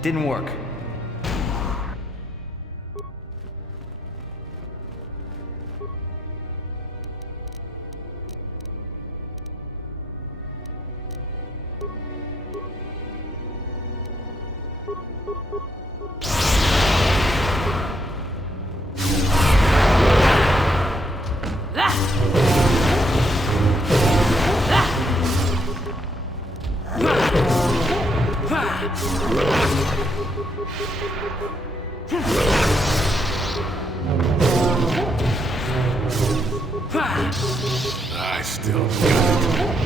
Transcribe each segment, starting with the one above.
Didn't work. I still got it.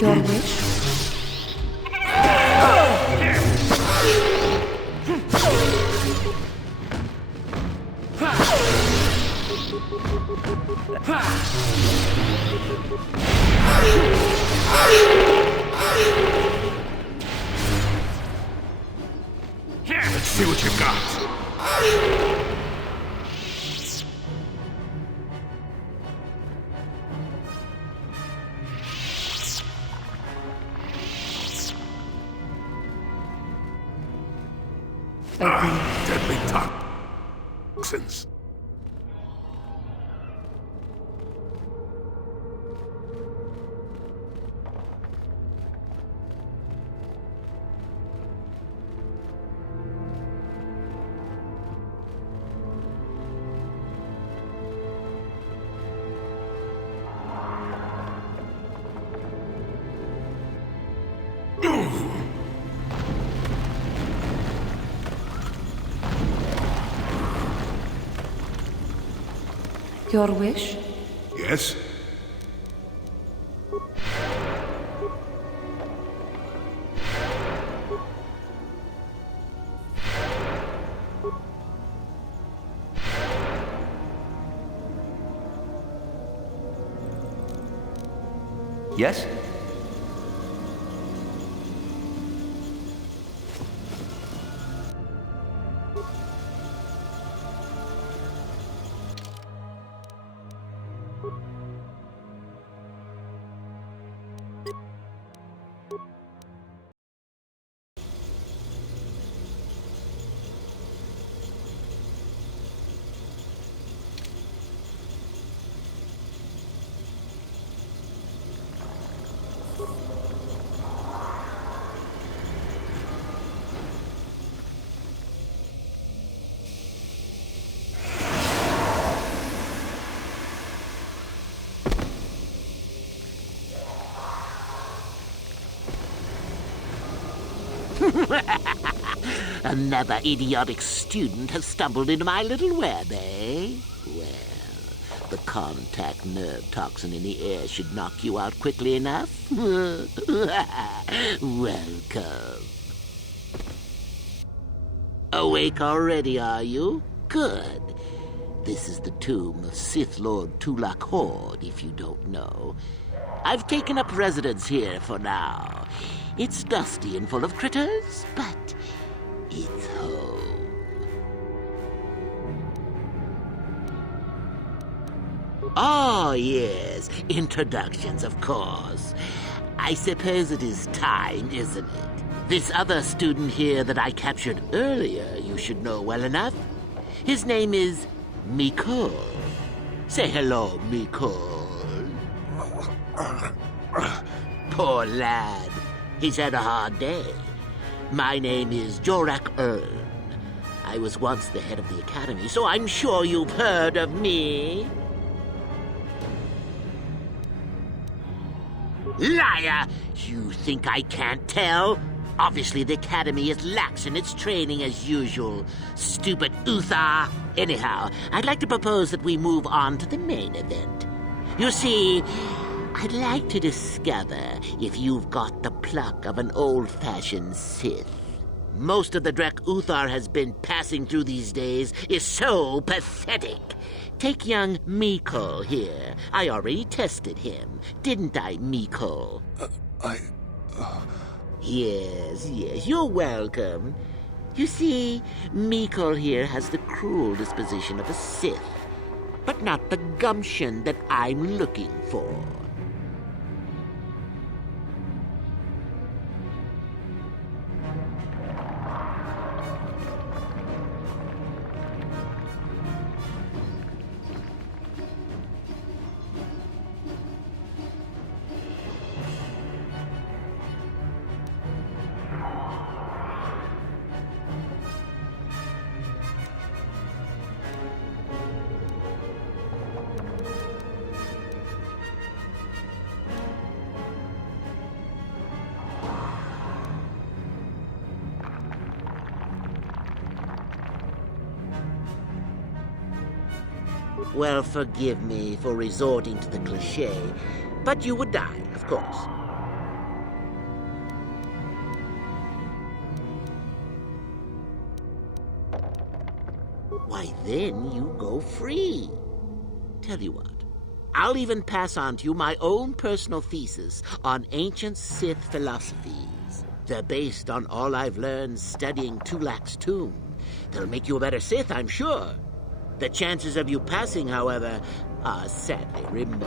Your wish? Let's see what you got. Deadly toxins. Your wish? Yes? Yes? Another idiotic student has stumbled into my little web, eh? Well, the contact nerve toxin in the air should knock you out quickly enough. Welcome. Awake already, are you? Good. This is the tomb of Sith Lord Tulak Horde, if you don't know. I've taken up residence here for now. It's dusty and full of critters, but it's home. Oh, yes. Introductions, of course. I suppose it is time, isn't it? This other student here that I captured earlier, you should know well enough. His name is Mikol. Say hello, Mikol. Poor lad. He's had a hard day. My name is Jorak Ern. I was once the head of the academy, so I'm sure you've heard of me. Liar! You think I can't tell? Obviously, the academy is lax in its training as usual. Stupid Uthar. Anyhow, I'd like to propose that we move on to the main event. You see, I'd like to discover if you've got the pluck of an old-fashioned Sith. Most of the Drek Uthar has been passing through these days is so pathetic. Take young Mikol here. I already tested him, didn't I, Mikol? Yes, you're welcome. You see, Mikol here has the cruel disposition of a Sith, but not the gumption that I'm looking for. Well, forgive me for resorting to the cliché, but you would die, of course. Why, then you go free. Tell you what, I'll even pass on to you my own personal thesis on ancient Sith philosophies. They're based on all I've learned studying Tulak's tomb. They'll make you a better Sith, I'm sure. The chances of you passing, however, are sadly remote.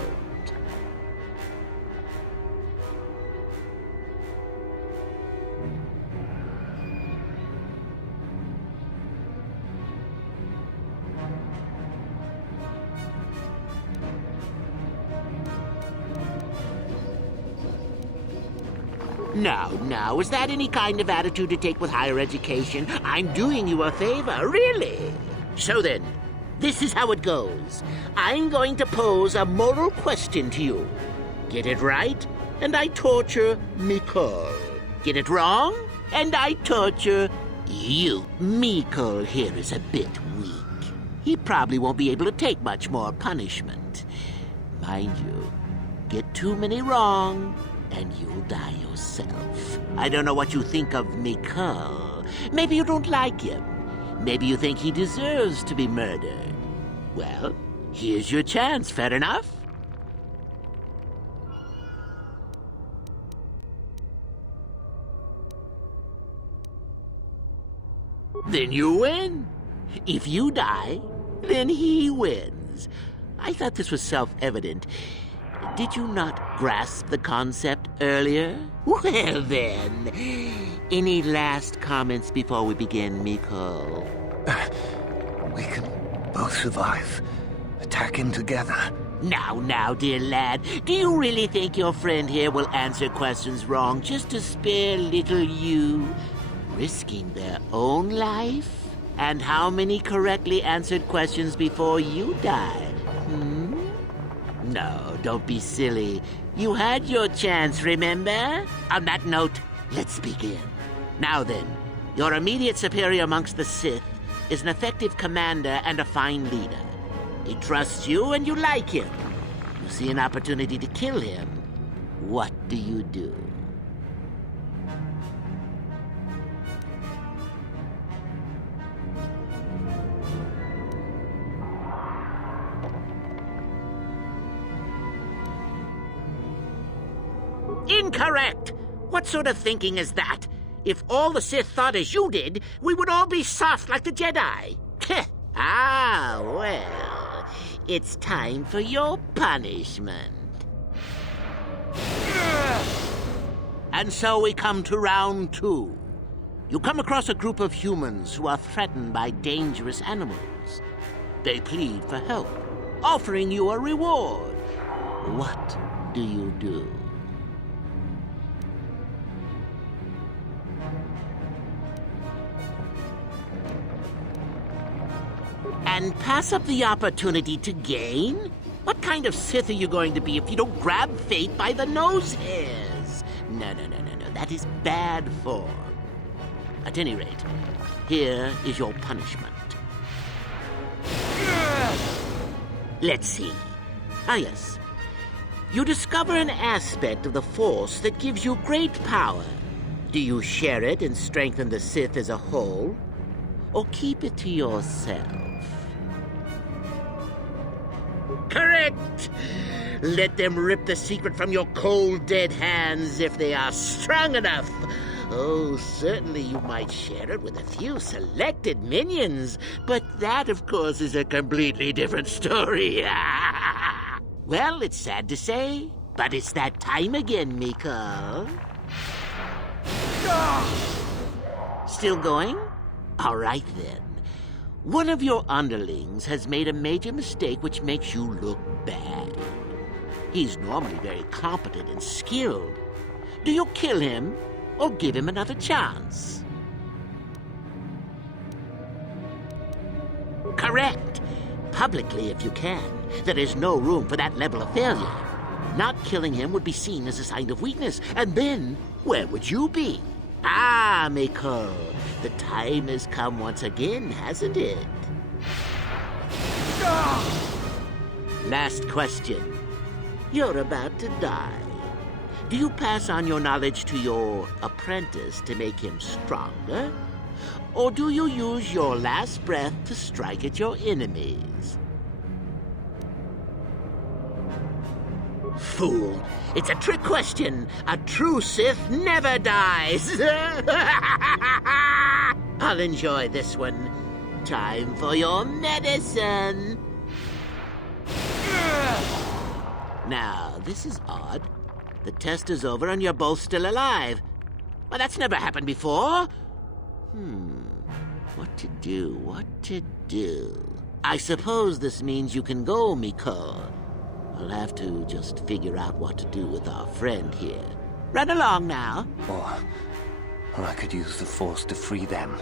Now, is that any kind of attitude to take with higher education? I'm doing you a favor, really. So then, this is how it goes. I'm going to pose a moral question to you. Get it right, and I torture Mikol. Get it wrong, and I torture you. Mikol here is a bit weak. he probably won't be able to take much more punishment. Mind you, get too many wrong, and you'll die yourself. I don't know what you think of Mikkel. Maybe you don't like him. Maybe you think he deserves to be murdered. Well, here's your chance, fair enough? Then you win. If you die, then he wins. I thought this was self-evident. Did you not grasp the concept earlier? Well then, any last comments before we begin, Mikkel? We can both survive. Attacking together. Now, dear lad, do you really think your friend here will answer questions wrong just to spare little you, risking their own life? And how many correctly answered questions before you die? No, don't be silly. You had your chance, remember? On that note, let's begin. Now then, your immediate superior amongst the Sith is an effective commander and a fine leader. He trusts you and you like him. You see an opportunity to kill him. What do you do? Incorrect! What sort of thinking is that? If all the Sith thought as you did, we would all be soft like the Jedi. Well, it's time for your punishment. And so we come to round 2. You come across a group of humans who are threatened by dangerous animals. They plead for help, offering you a reward. What do you do? And pass up the opportunity to gain? What kind of Sith are you going to be if you don't grab fate by the nose hairs? No. That is bad form. At any rate, here is your punishment. Let's see. Ah, yes. You discover an aspect of the Force that gives you great power. Do you share it and strengthen the Sith as a whole? Or keep it to yourself? Correct! Let them rip the secret from your cold, dead hands if they are strong enough. Oh, certainly you might share it with a few selected minions, but that, of course, is a completely different story. Well, it's sad to say, but it's that time again, Mikkel. Still going? All right, then. One of your underlings has made a major mistake which makes you look bad. He's normally very competent and skilled. Do you kill him or give him another chance? Correct. Publicly, if you can. There is no room for that level of failure. Not killing him would be seen as a sign of weakness, and then where would you be? Ah, Mikkel, the time has come once again, hasn't it? Last question. You're about to die. Do you pass on your knowledge to your apprentice to make him stronger? Or do you use your last breath to strike at your enemies? Fool! It's a trick question. A true Sith never dies. I'll enjoy this one. Time for your medicine. Now, this is odd. The test is over and you're both still alive. Well, that's never happened before. What to do? I suppose this means you can go, Mikkel. I'll have to just figure out what to do with our friend here. Run along now. Or I could use the Force to free them.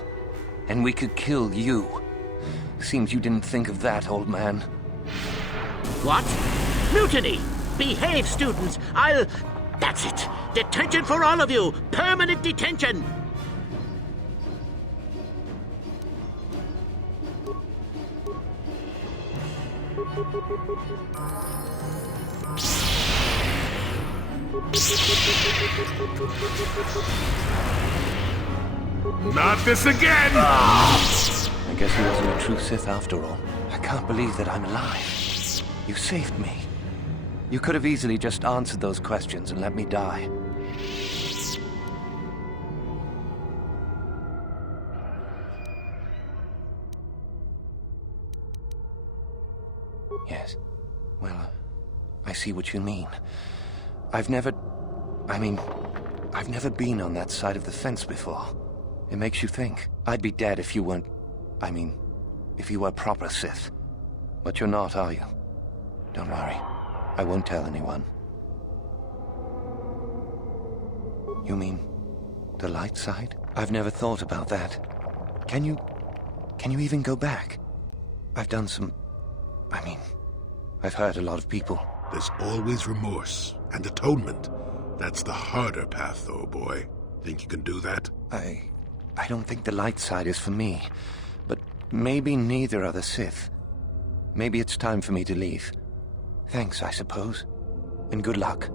And we could kill you. Seems you didn't think of that, old man. What? Mutiny! Behave, students! That's it! Detention for all of you! Permanent detention! Not this again! I guess he wasn't a true Sith after all. I can't believe that I'm alive. You saved me. You could have easily just answered those questions and let me die. Yes. Well, I see what you mean. I've never been on that side of the fence before. It makes you think. I'd be dead if you weren't... if you were proper Sith. But you're not, are you? Don't worry. I won't tell anyone. You mean the light side? I've never thought about that. Can you even go back? I've done some... I've hurt a lot of people. There's always remorse and atonement. That's the harder path, though, boy. Think you can do that? I don't think the light side is for me. But maybe neither are the Sith. Maybe it's time for me to leave. Thanks, I suppose. And good luck.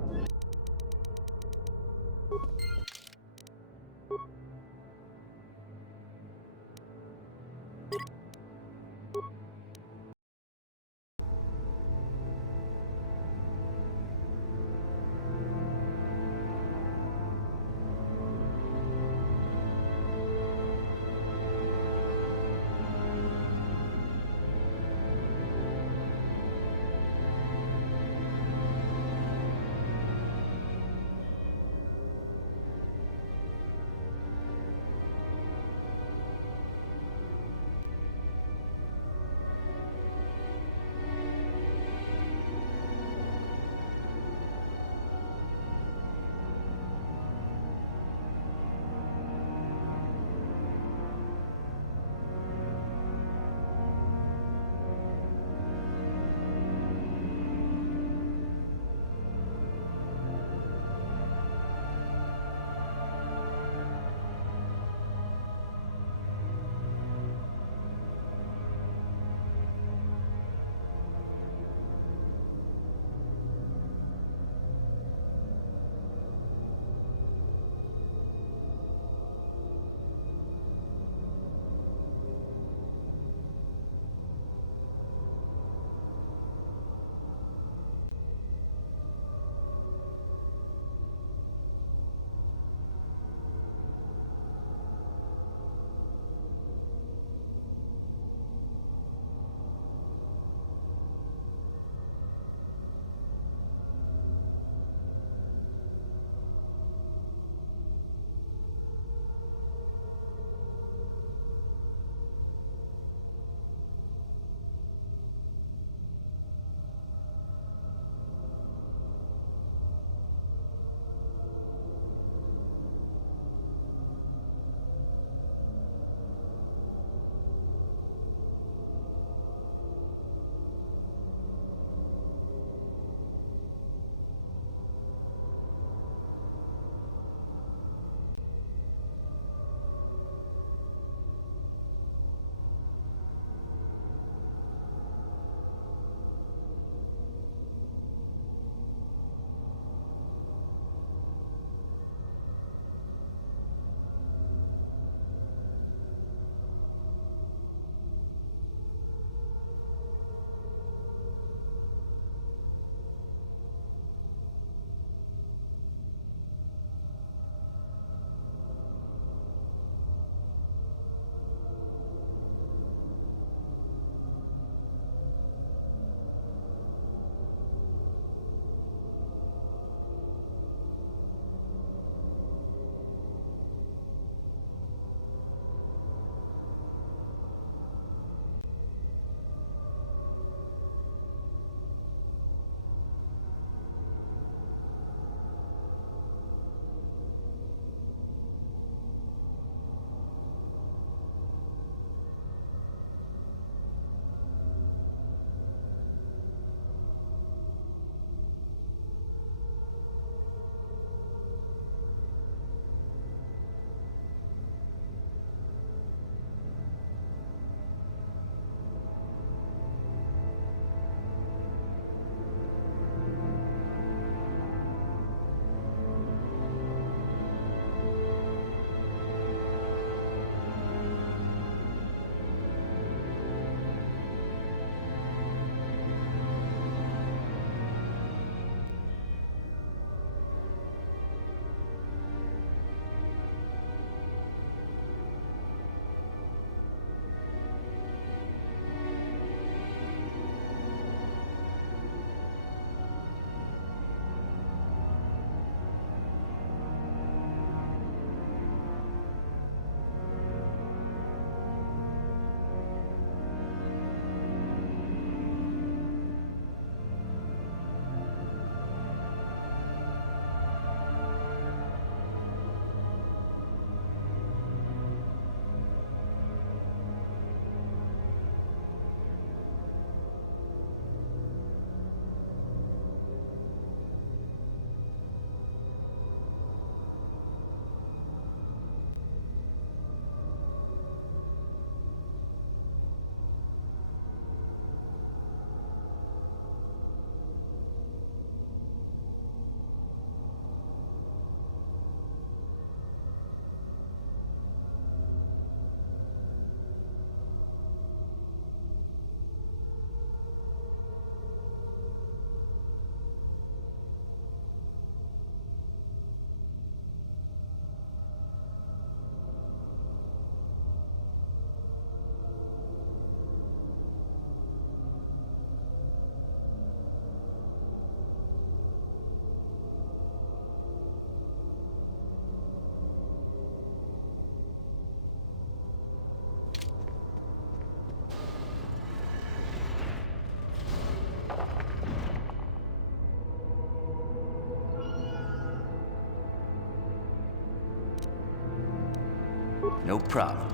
No problem.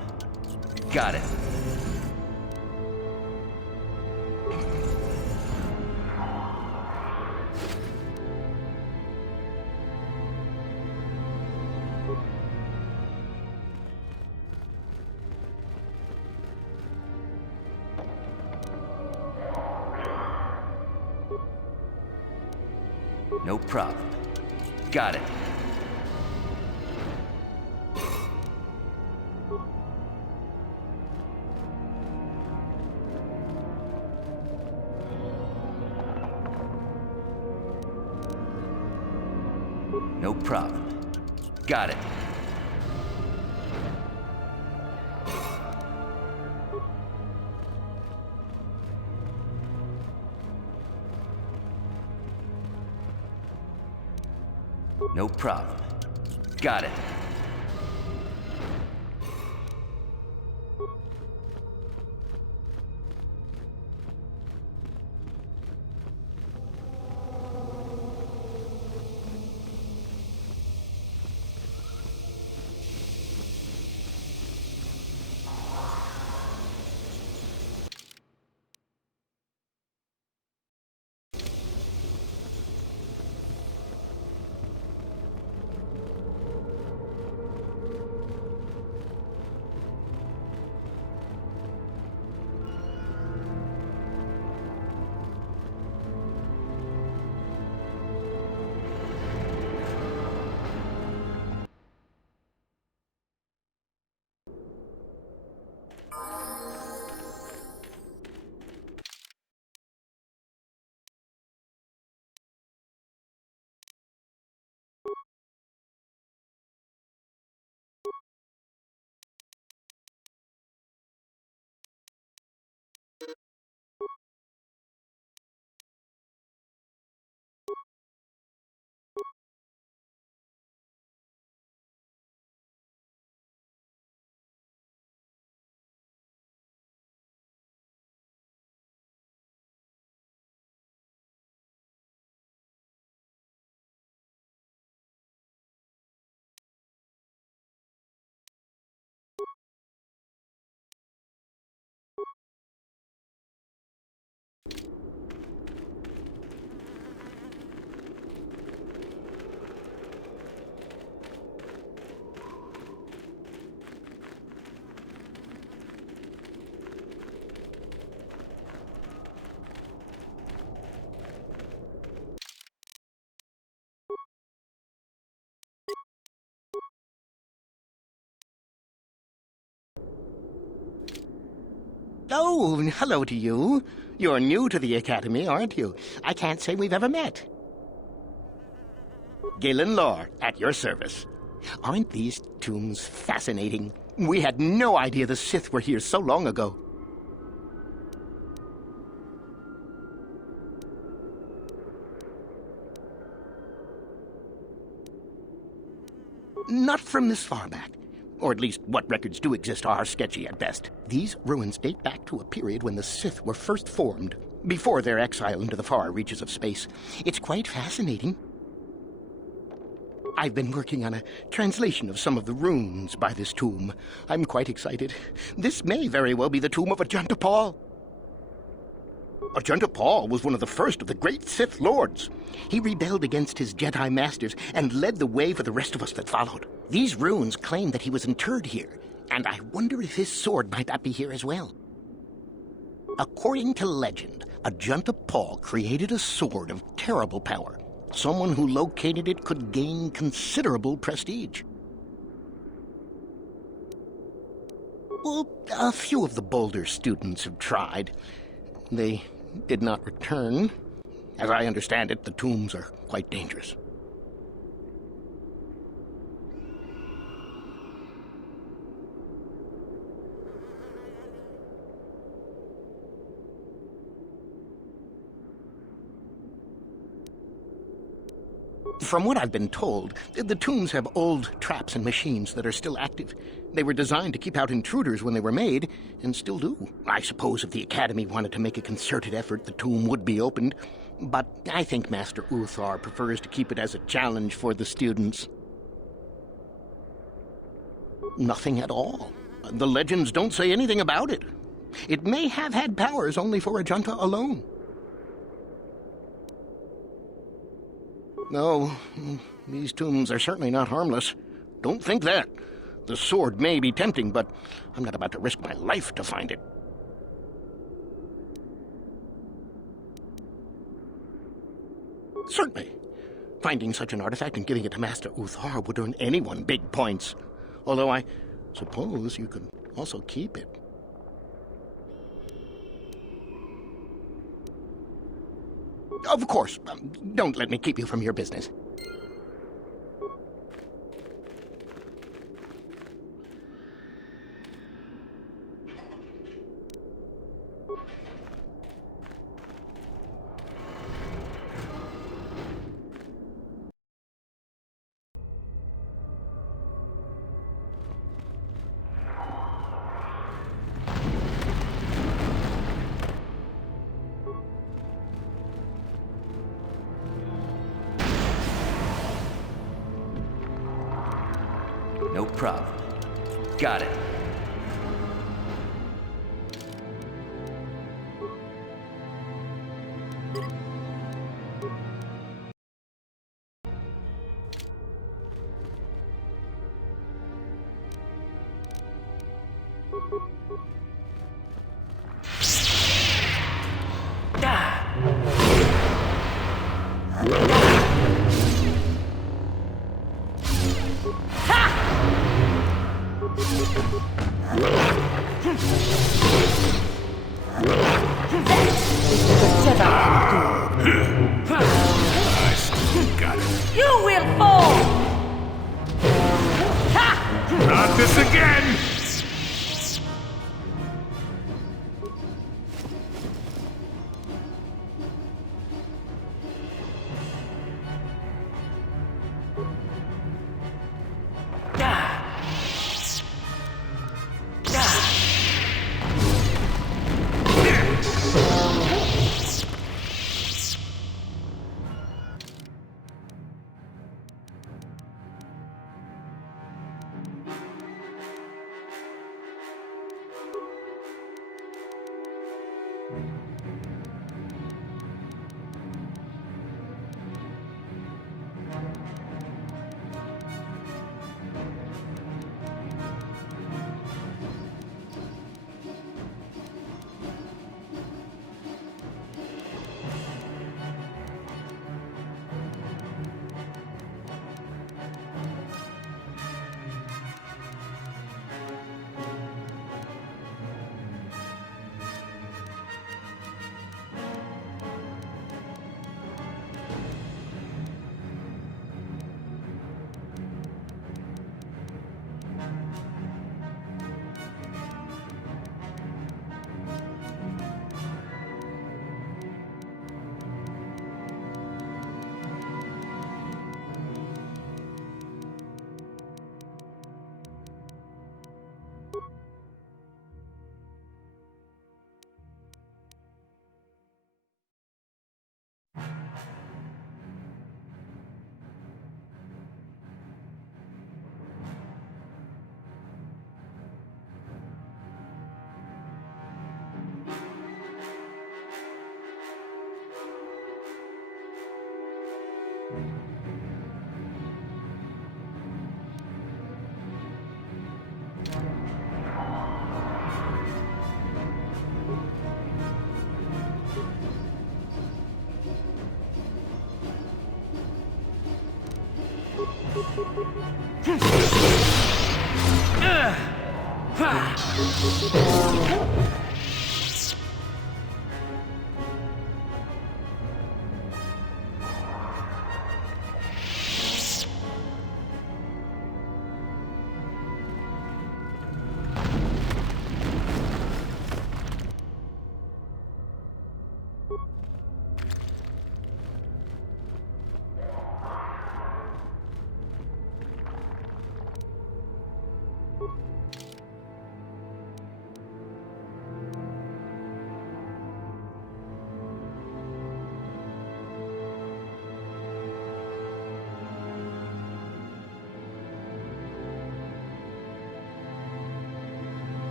Got it. No problem. Got it. No problem. Got it. No problem. Got it. Oh, hello to you. You're new to the Academy, aren't you? I can't say we've ever met. Galen Lore, at your service. Aren't these tombs fascinating? We had no idea the Sith were here so long ago. Not from this far back. Or at least what records do exist are sketchy at best. These ruins date back to a period when the Sith were first formed, before their exile into the far reaches of space. It's quite fascinating. I've been working on a translation of some of the runes by this tomb. I'm quite excited. This may very well be the tomb of Ajunta Paul. Ajunta Paul was one of the first of the great Sith lords. He rebelled against his Jedi masters and led the way for the rest of us that followed. These runes claim that he was interred here, and I wonder if his sword might not be here as well. According to legend, Ajunta Paul created a sword of terrible power. Someone who located it could gain considerable prestige. Well, a few of the bolder students have tried. They did not return. As I understand it, the tombs are quite dangerous. From what I've been told, the tombs have old traps and machines that are still active. They were designed to keep out intruders when they were made, and still do. I suppose if the Academy wanted to make a concerted effort, the tomb would be opened. But I think Master Uthar prefers to keep it as a challenge for the students. Nothing at all. The legends don't say anything about it. It may have had powers only for a junta alone. No, these tombs are certainly not harmless. Don't think that. The sword may be tempting, but I'm not about to risk my life to find it. Certainly. Finding such an artifact and giving it to Master Uthar would earn anyone big points. Although I suppose you could also keep it. Of course. Don't let me keep you from your business. No problem. Got it. Got it. You will fall! Not this again!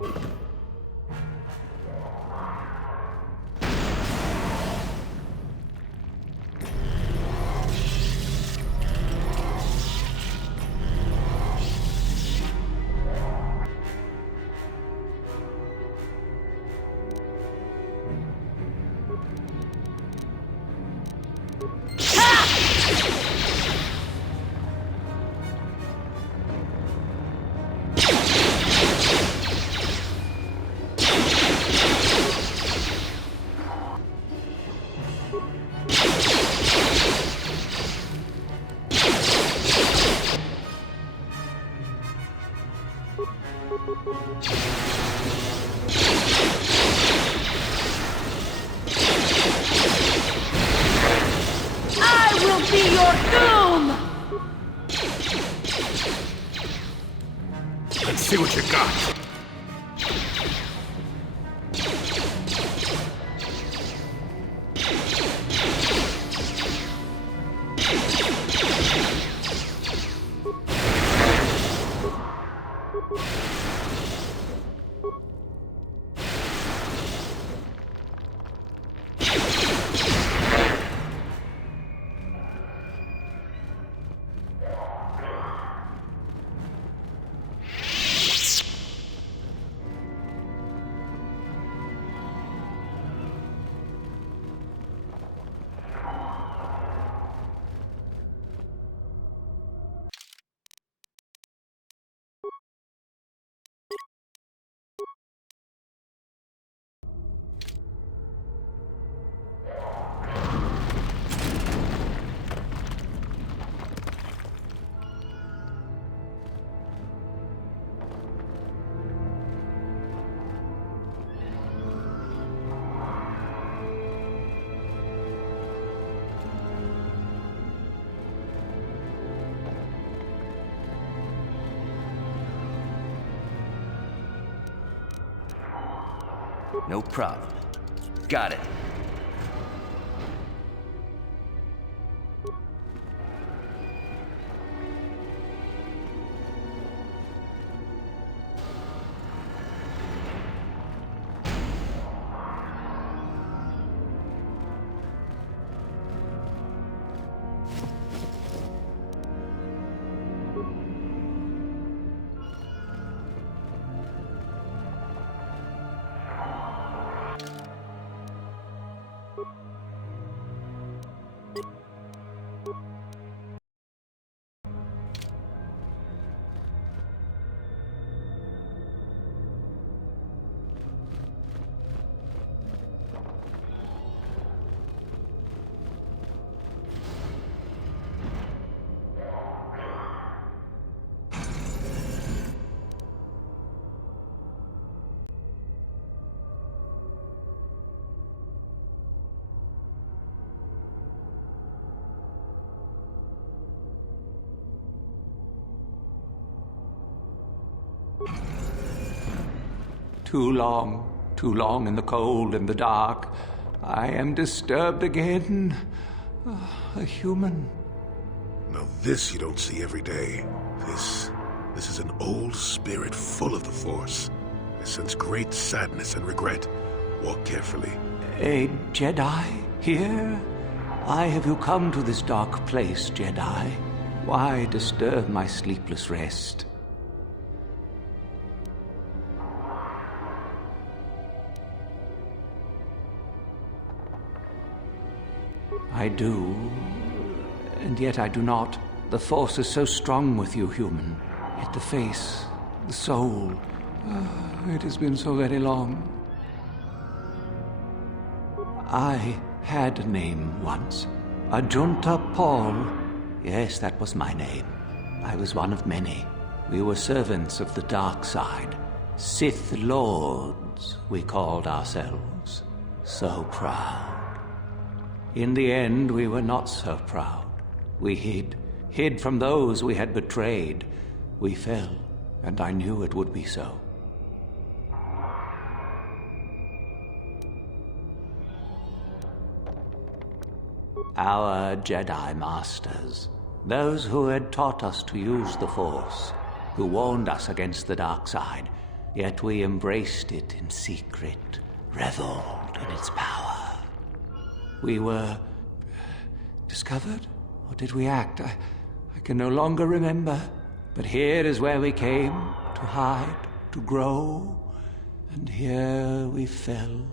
I will be your doom! Let's see what you got. No problem. Got it. Too long in the cold and the dark. I am disturbed again. A human. Now this you don't see every day. This is an old spirit full of the Force. I sense great sadness and regret. Walk carefully. A Jedi here? Why have you come to this dark place, Jedi? Why disturb my sleepless rest? I do, and yet I do not. The Force is so strong with you, human. Yet the face, the soul, it has been so very long. I had a name once. Ajunta Paul. Yes, that was my name. I was one of many. We were servants of the dark side. Sith Lords, we called ourselves. So proud. In the end, we were not so proud. We hid from those we had betrayed. We fell, and I knew it would be so. Our Jedi Masters, those who had taught us to use the Force, who warned us against the dark side, yet we embraced it in secret, reveled in its power. We were discovered, or did we act? I can no longer remember. But here is where we came to hide, to grow, and here we fell.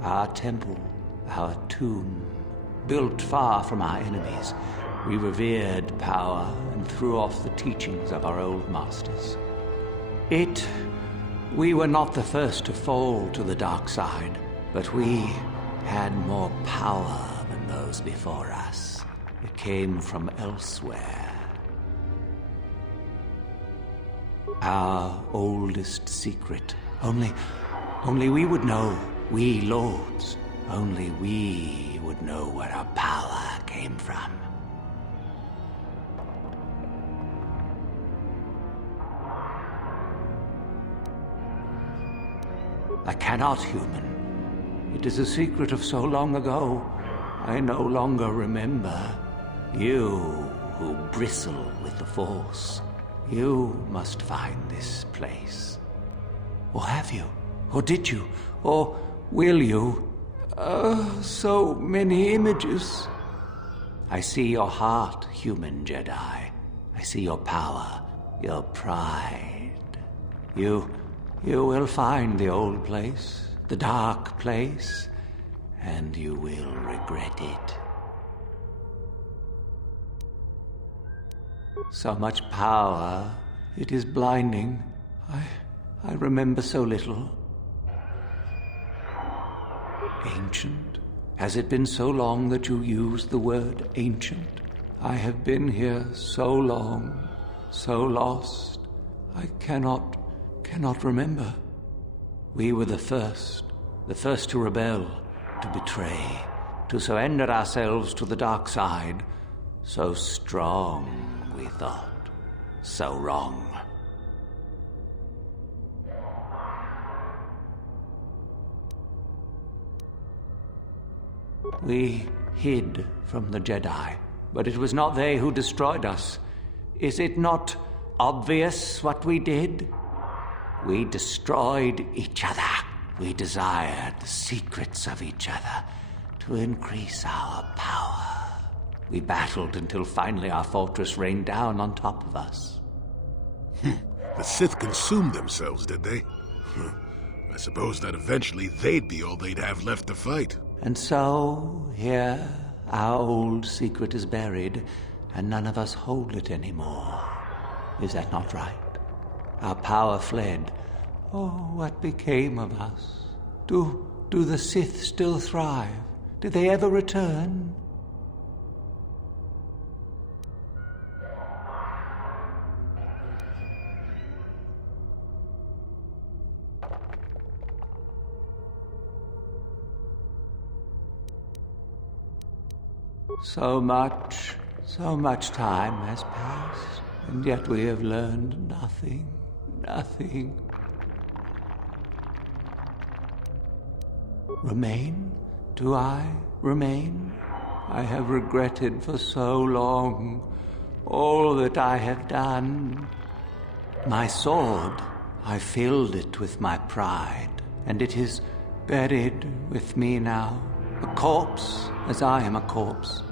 Our temple, our tomb, built far from our enemies, we revered power and threw off the teachings of our old masters. We were not the first to fall to the dark side, but we had more power than those before us. It came from elsewhere. Our oldest secret. Only we would know. We lords, only we would know where our power came from. I cannot, human. It is a secret of so long ago. I no longer remember. You who bristle with the Force, you must find this place. Or have you? Or did you? Or will you? So many images. I see your heart, human Jedi. I see your power, your pride. You will find the old place, the dark place, and you will regret it. So much power, it is blinding. I remember so little. Ancient? Has it been so long that you used the word ancient? I have been here so long, so lost. I cannot remember. We were the first to rebel, to betray, to surrender ourselves to the dark side. So strong, we thought, so wrong. We hid from the Jedi, but it was not they who destroyed us. Is it not obvious what we did? We destroyed each other. We desired the secrets of each other to increase our power. We battled until finally our fortress rained down on top of us. The Sith consumed themselves, did they? I suppose that eventually they'd be all they'd have left to fight. And so, here, our old secret is buried, and none of us hold it anymore. Is that not right? Our power fled. Oh, what became of us? Do the Sith still thrive? Did they ever return? So much time has passed, and yet we have learned nothing. Remain? Do I remain? I have regretted for so long all that I have done. My sword, I filled it with my pride, and it is buried with me now, a corpse as I am a corpse.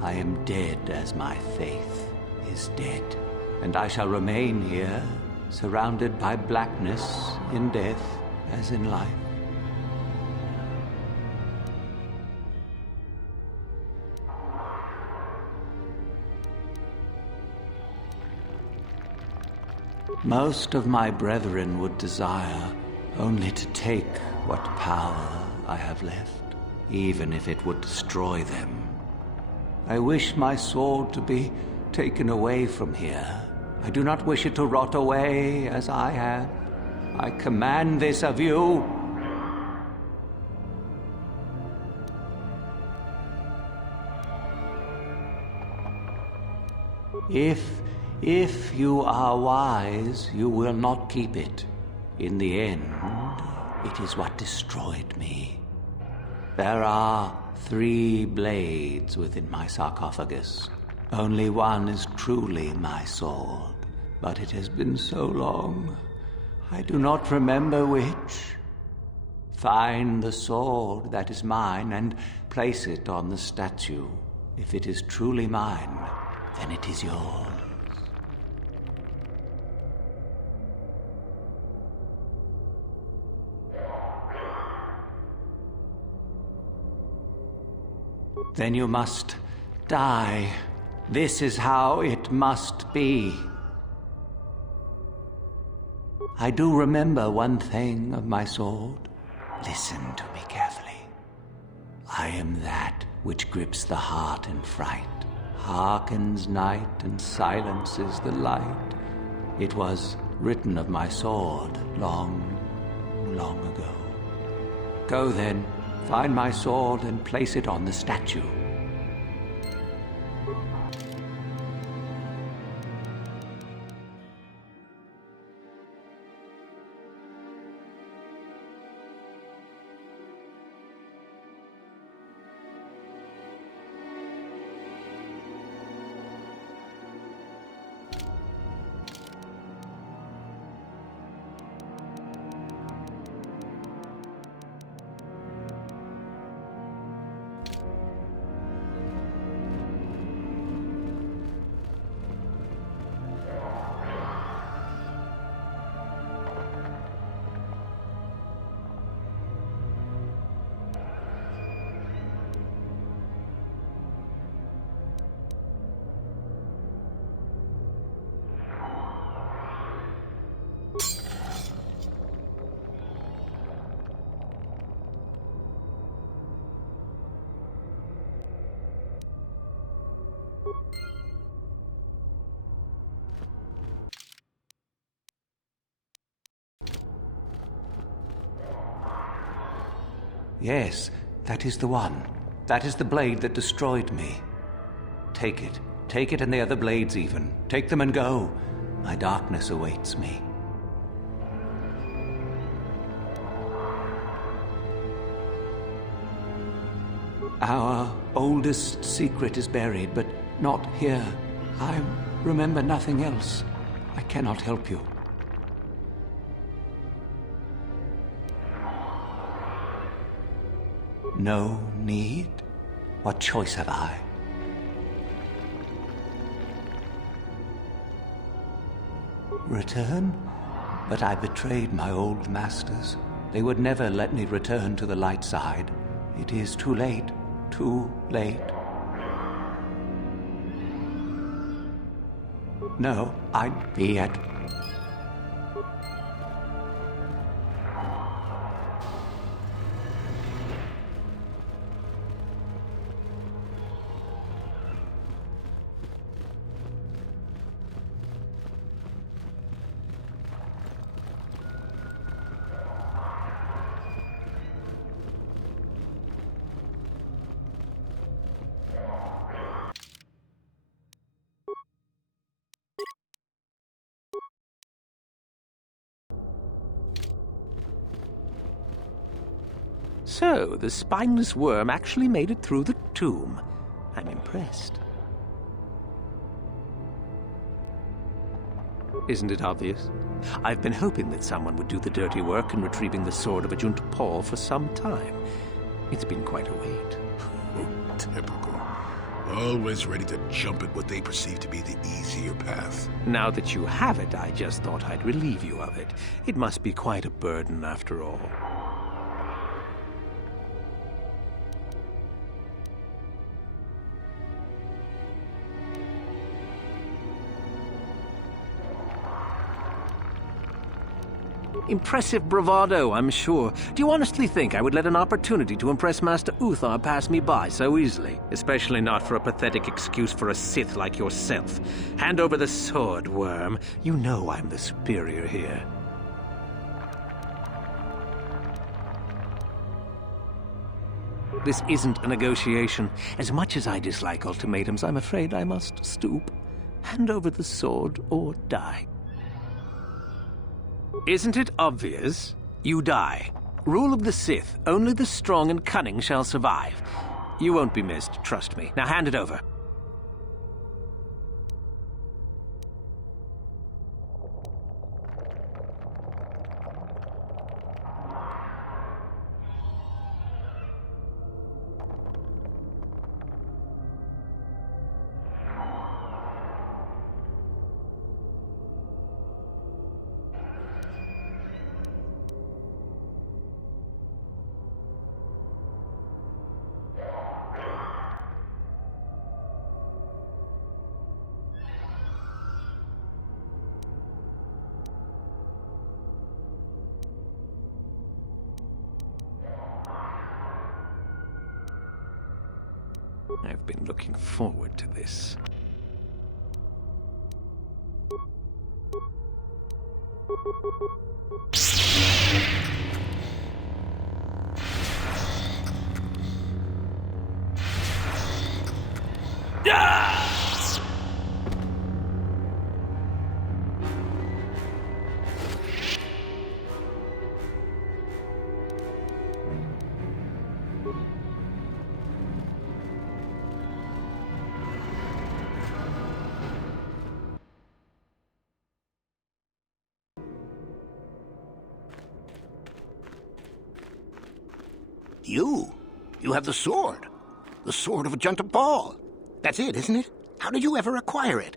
I am dead as my faith is dead, and I shall remain here, surrounded by blackness in death as in life. Most of my brethren would desire only to take what power I have left, even if it would destroy them. I wish my sword to be taken away from here. I do not wish it to rot away as I have. I command this of you. If you are wise, you will not keep it. In the end, it is what destroyed me. There are 3 blades within my sarcophagus. Only one is truly my sword, but it has been so long, I do not remember which. Find the sword that is mine and place it on the statue. If it is truly mine, then it is yours. Then you must die. This is how it must be. I do remember one thing of my sword. Listen to me carefully. I am that which grips the heart in fright, hearkens night and silences the light. It was written of my sword long, long ago. Go then, find my sword and place it on the statue. Yes, that is the one. That is the blade that destroyed me. Take it. Take it and the other blades even. Take them and go. My darkness awaits me. Our oldest secret is buried, but not here. I remember nothing else. I cannot help you. No need? What choice have I? Return? But I betrayed my old masters. They would never let me return to the light side. It is too late. Too late. No, I'd be at... So, the spineless worm actually made it through the tomb. I'm impressed. Isn't it obvious? I've been hoping that someone would do the dirty work in retrieving the sword of Ajunta Paul for some time. It's been quite a wait. Typical. Always ready to jump at what they perceive to be the easier path. Now that you have it, I just thought I'd relieve you of it. It must be quite a burden after all. Impressive bravado, I'm sure. Do you honestly think I would let an opportunity to impress Master Uthar pass me by so easily? Especially not for a pathetic excuse for a Sith like yourself. Hand over the sword, worm. You know I'm the superior here. This isn't a negotiation. As much as I dislike ultimatums, I'm afraid I must stoop. Hand over the sword or die. Isn't it obvious? You die. Rule of the Sith. Only the strong and cunning shall survive. You won't be missed, trust me. Now hand it over. I've been looking forward to this. You have the sword. The sword of Ajunta Paul. That's it, isn't it? How did you ever acquire it?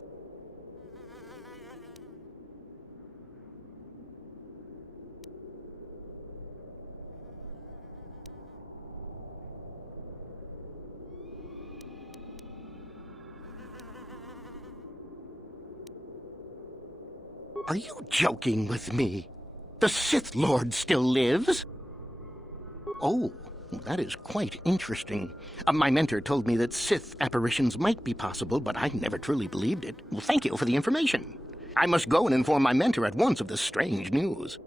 Are you joking with me? The Sith Lord still lives? Oh, that is quite interesting. My mentor told me that Sith apparitions might be possible, but I never truly believed it. Well, thank you for the information. I must go and inform my mentor at once of this strange news.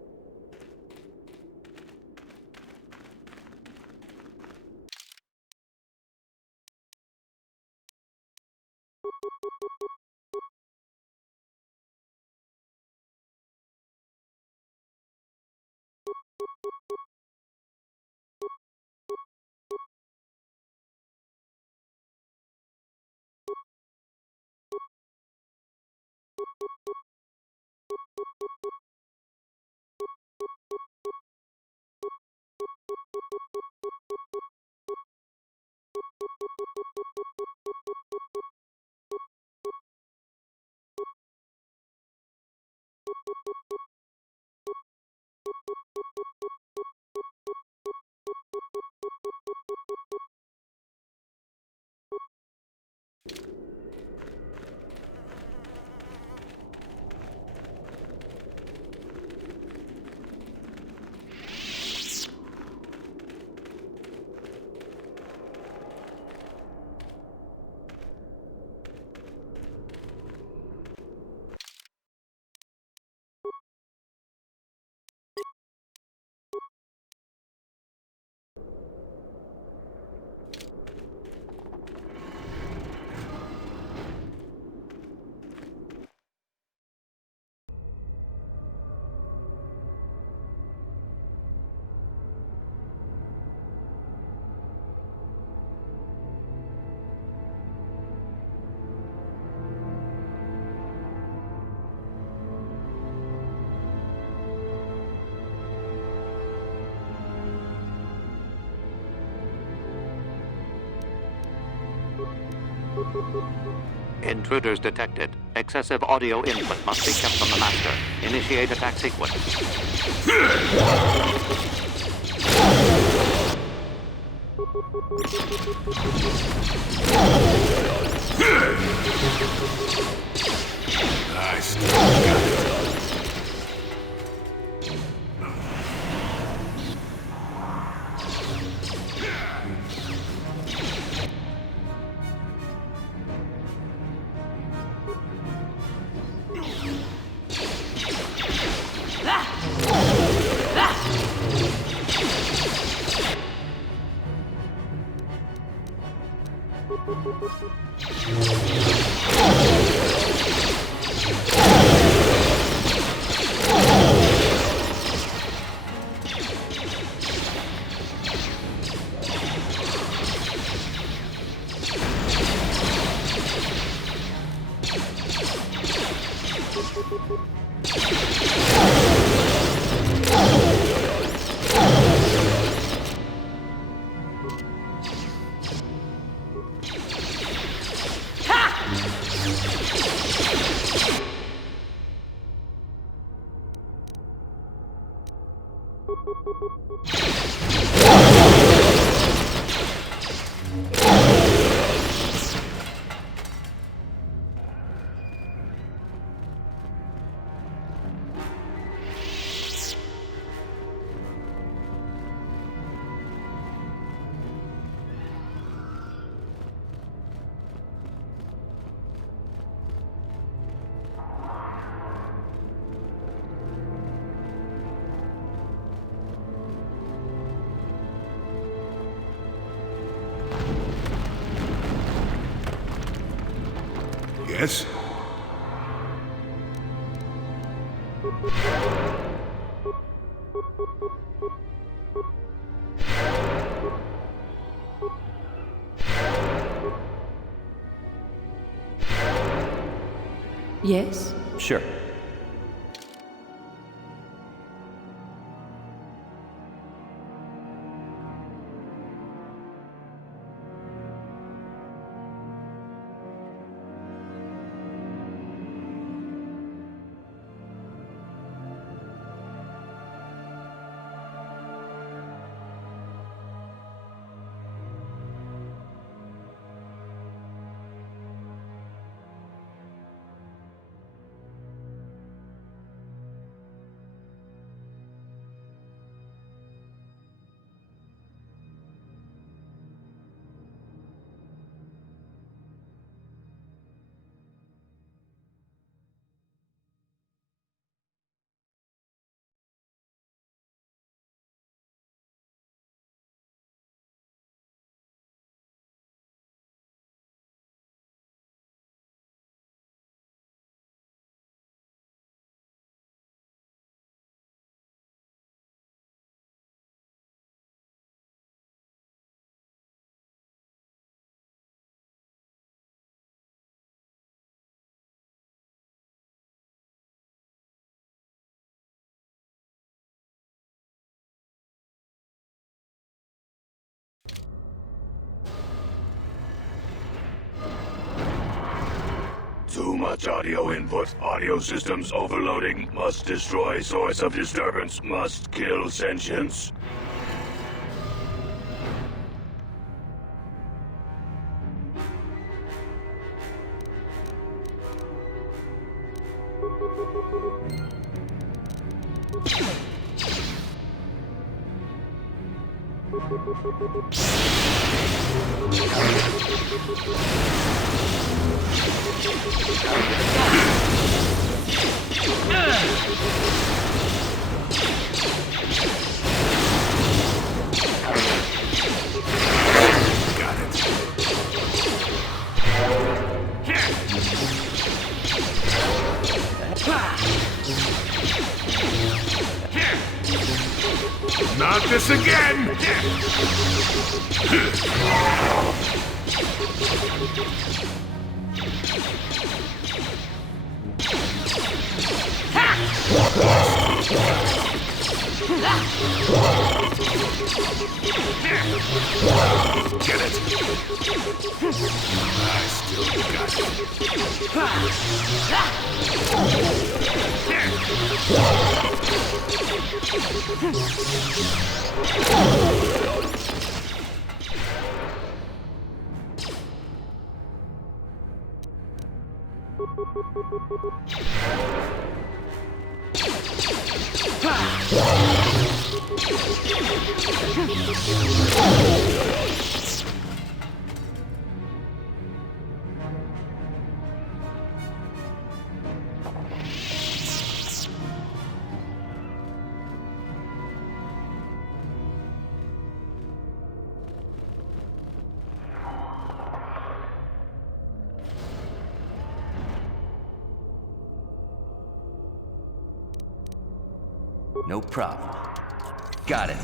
Intruders detected. Excessive audio input must be kept from the master. Initiate attack sequence. Nice. Yes? Yes? Sure. Too much audio input. Audio systems overloading. Must destroy source of disturbance. Must kill sentience. Not this again! Get it! I still got No problem. Got it.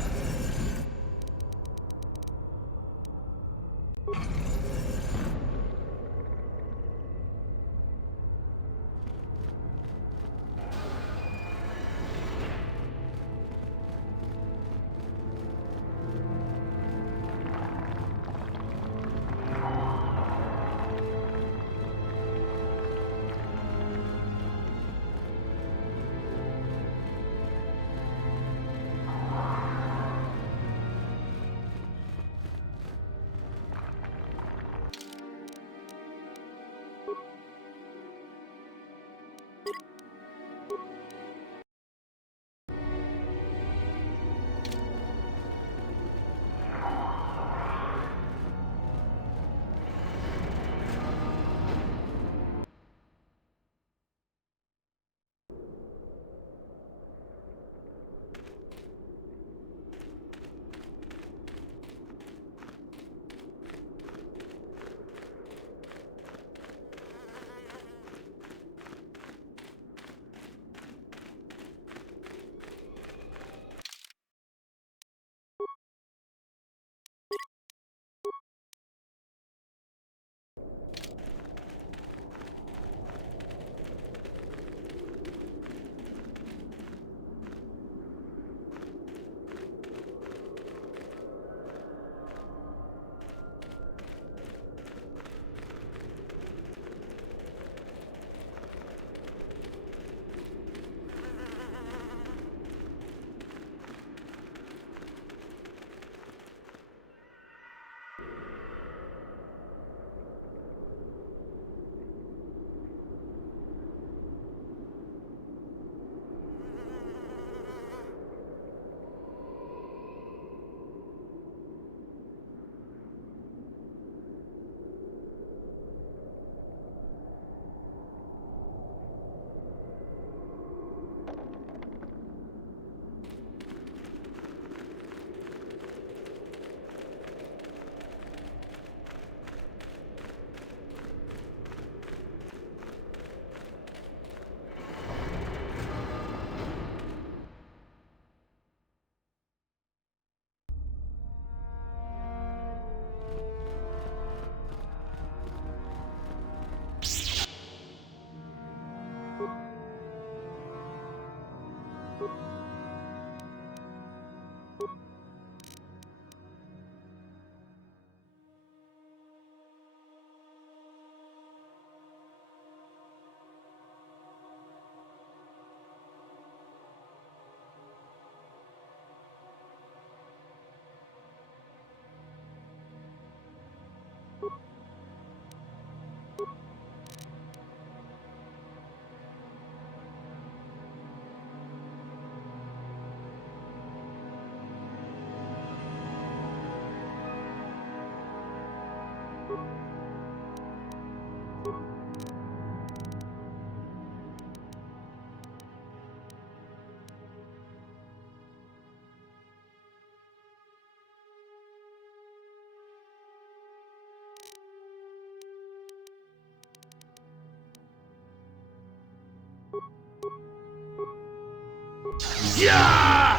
Yeah!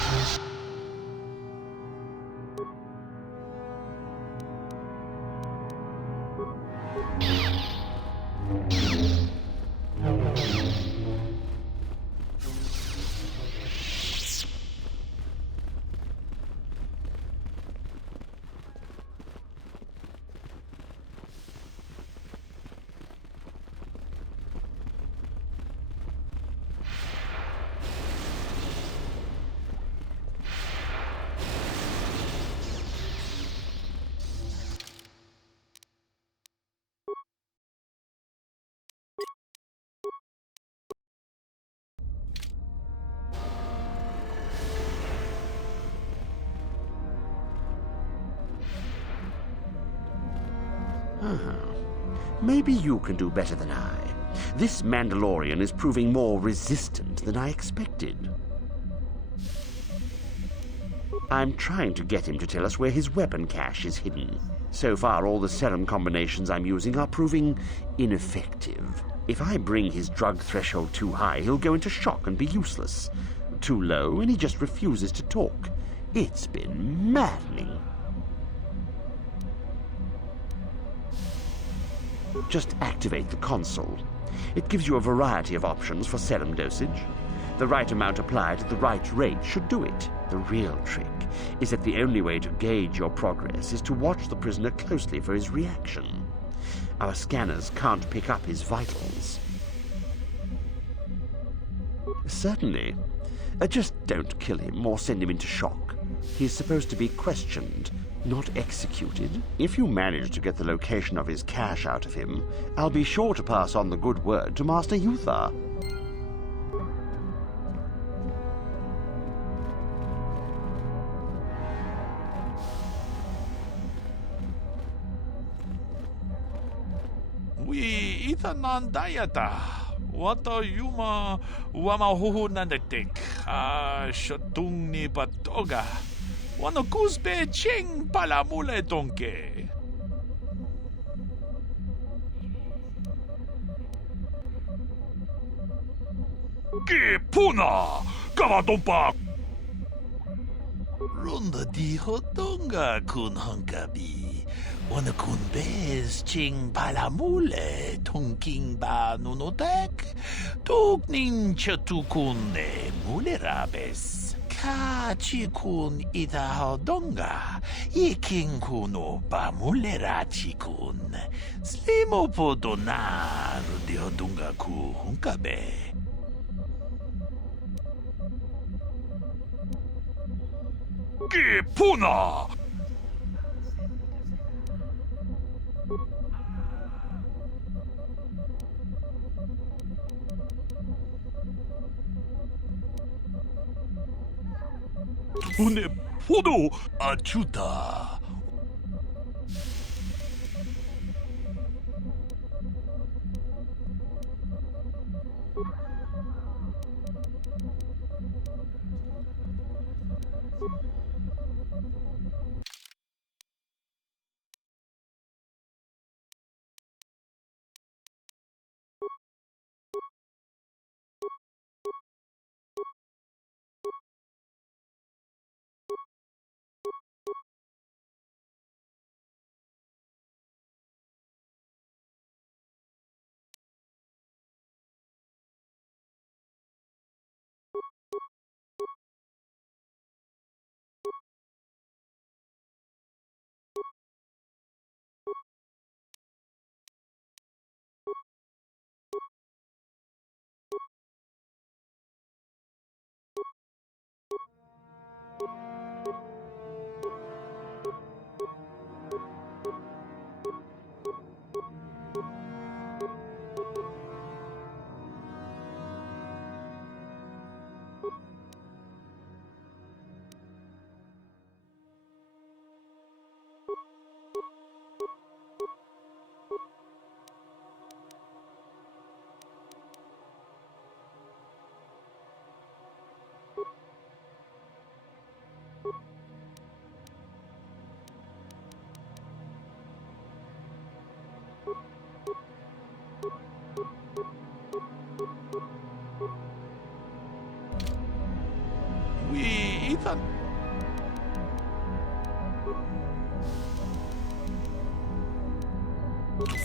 Maybe you can do better than I. This Mandalorian is proving more resistant than I expected. I'm trying to get him to tell us where his weapon cache is hidden. So far, all the serum combinations I'm using are proving ineffective. If I bring his drug threshold too high, he'll go into shock and be useless. Too low, and he just refuses to talk. It's been maddening. Just activate the console. It gives you a variety of options for serum dosage. The right amount applied at the right rate should do it. The real trick is that the only way to gauge your progress is to watch the prisoner closely for his reaction. Our scanners can't pick up his vitals. Certainly. Just don't kill him or send him into shock. He's supposed to be questioned, not executed. If you manage to get the location of his cache out of him, I'll be sure to pass on the good word to Master Uthar. We itanan dayata. Wato yuma wamahuhu nandatik. Shatung ni patoga. Wano kusbe ching palamule tonke. Ki puna! Kavatompa! Runda di hotonga kun hunkabi. Wana kun bez ching palamule tonking ba nunotek. Tuknin chatukune mulerabes. Ka chikun ita hodonga. Iking kuno ba mulera chikun. Slimo po donar di hodonga ku hunkabe. Ki puna! Une podo achuta.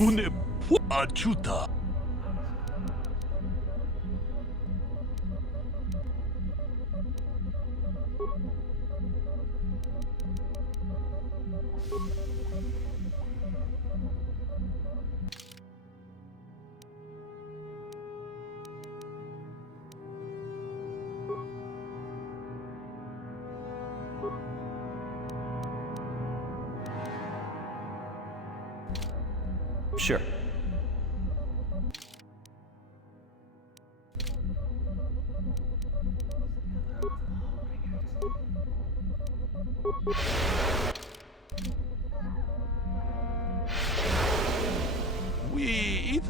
Une achuta. Sure. We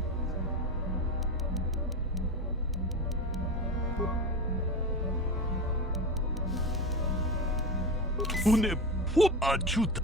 Une achuta.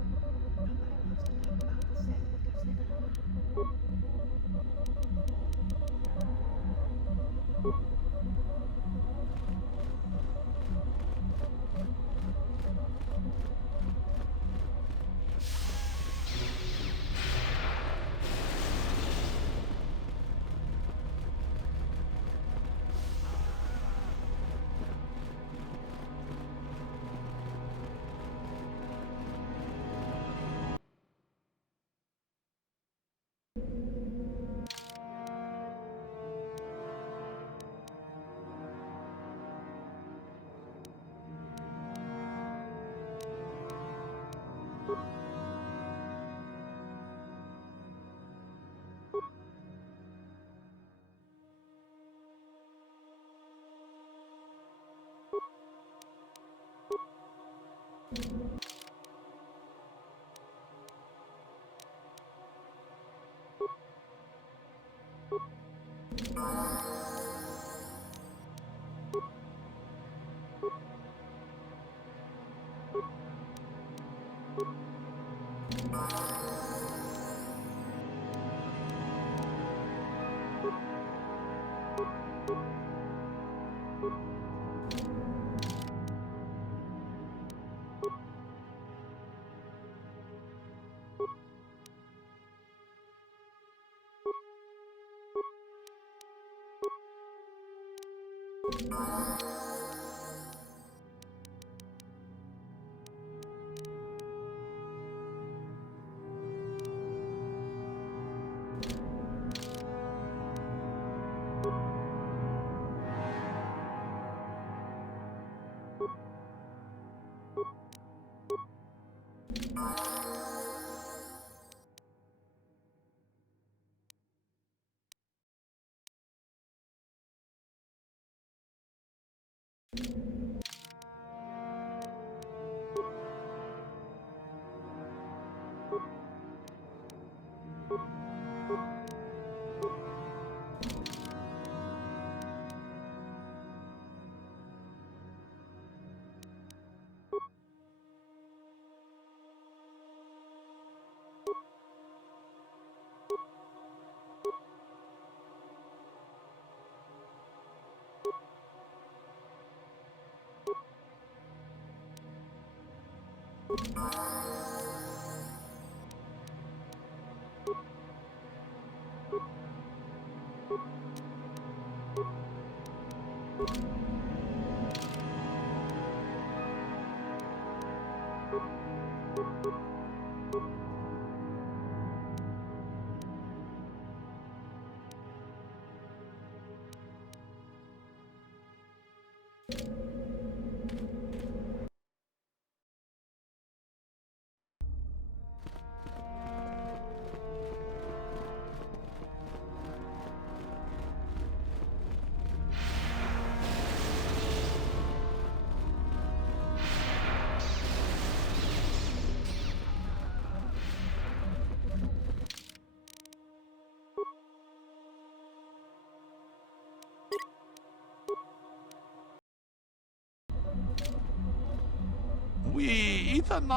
We Ethan.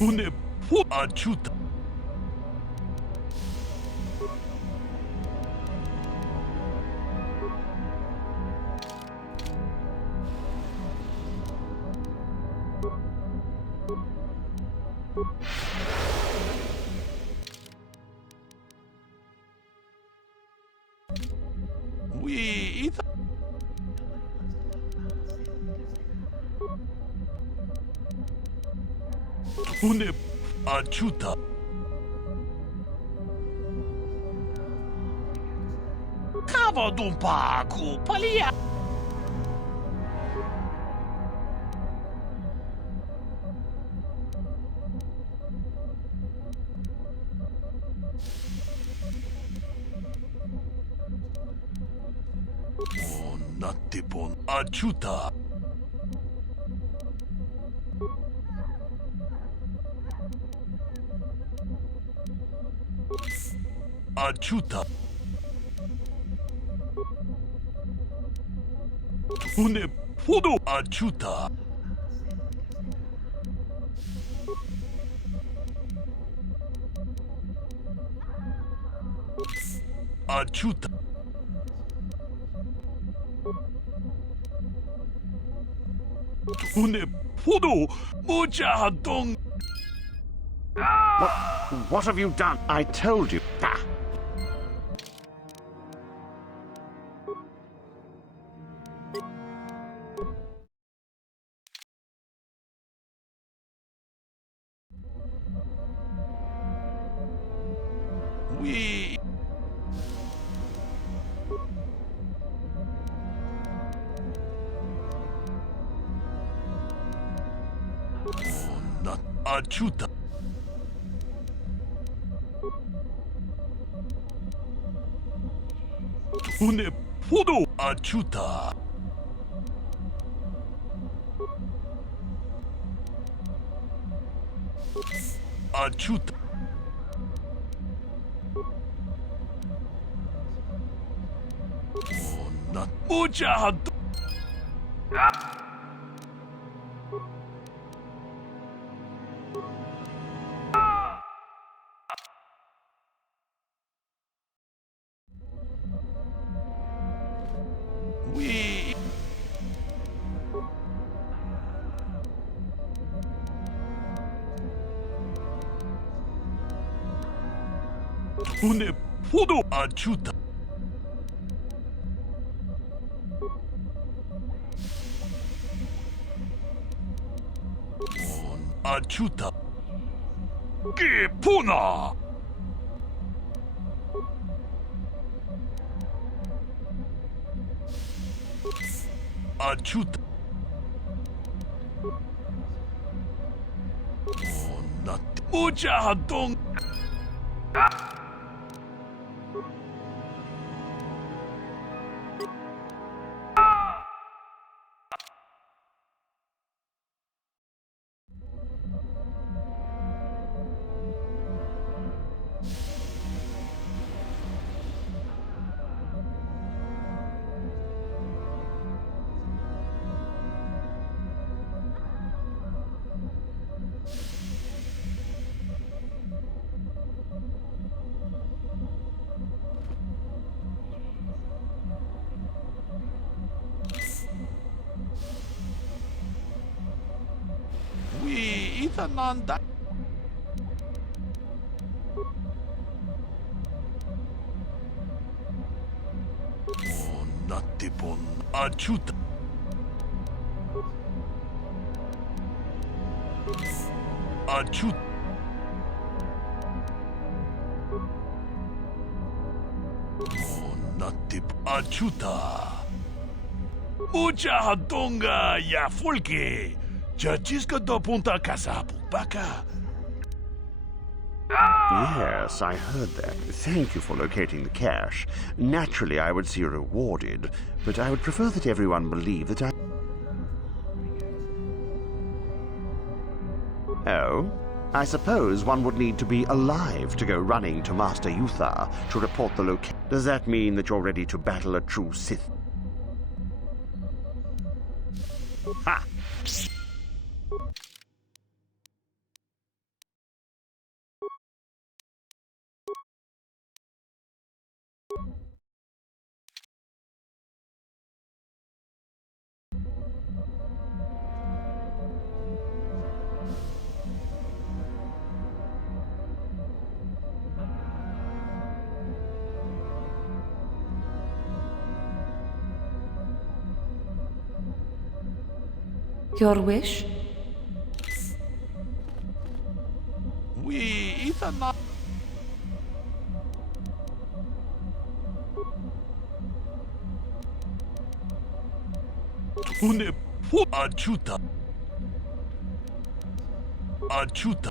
Une achuta. We Une achuta. Cava d'un pacu, palia. Oh, natipon achuta. Achuta. Une podo achuta. Achuta. Une podo mujahadong. What have you done? I told you. Ah. We oh, not achuta. Une podo achuta. Achuta. Oh, not mujahad. We Une podo achuta. Achuta. Que puna. Achuta. Oh, not mujahadong. We itananda. Oh, natipon achuta. Achuta. Oh, natip achuta. Mujahadonga ya fulke. Jajisca do punta casapu baka. Yes, I heard that. Thank you for locating the cache. Naturally, I would see you rewarded, but I would prefer that everyone believe that I... Oh? I suppose one would need to be alive to go running to Master Yuthar to report the location. Does that mean that you're ready to battle a true Sith? Ha! Your wish? Oui, Ethan. Tu ne puoi aiutare. Aiuta.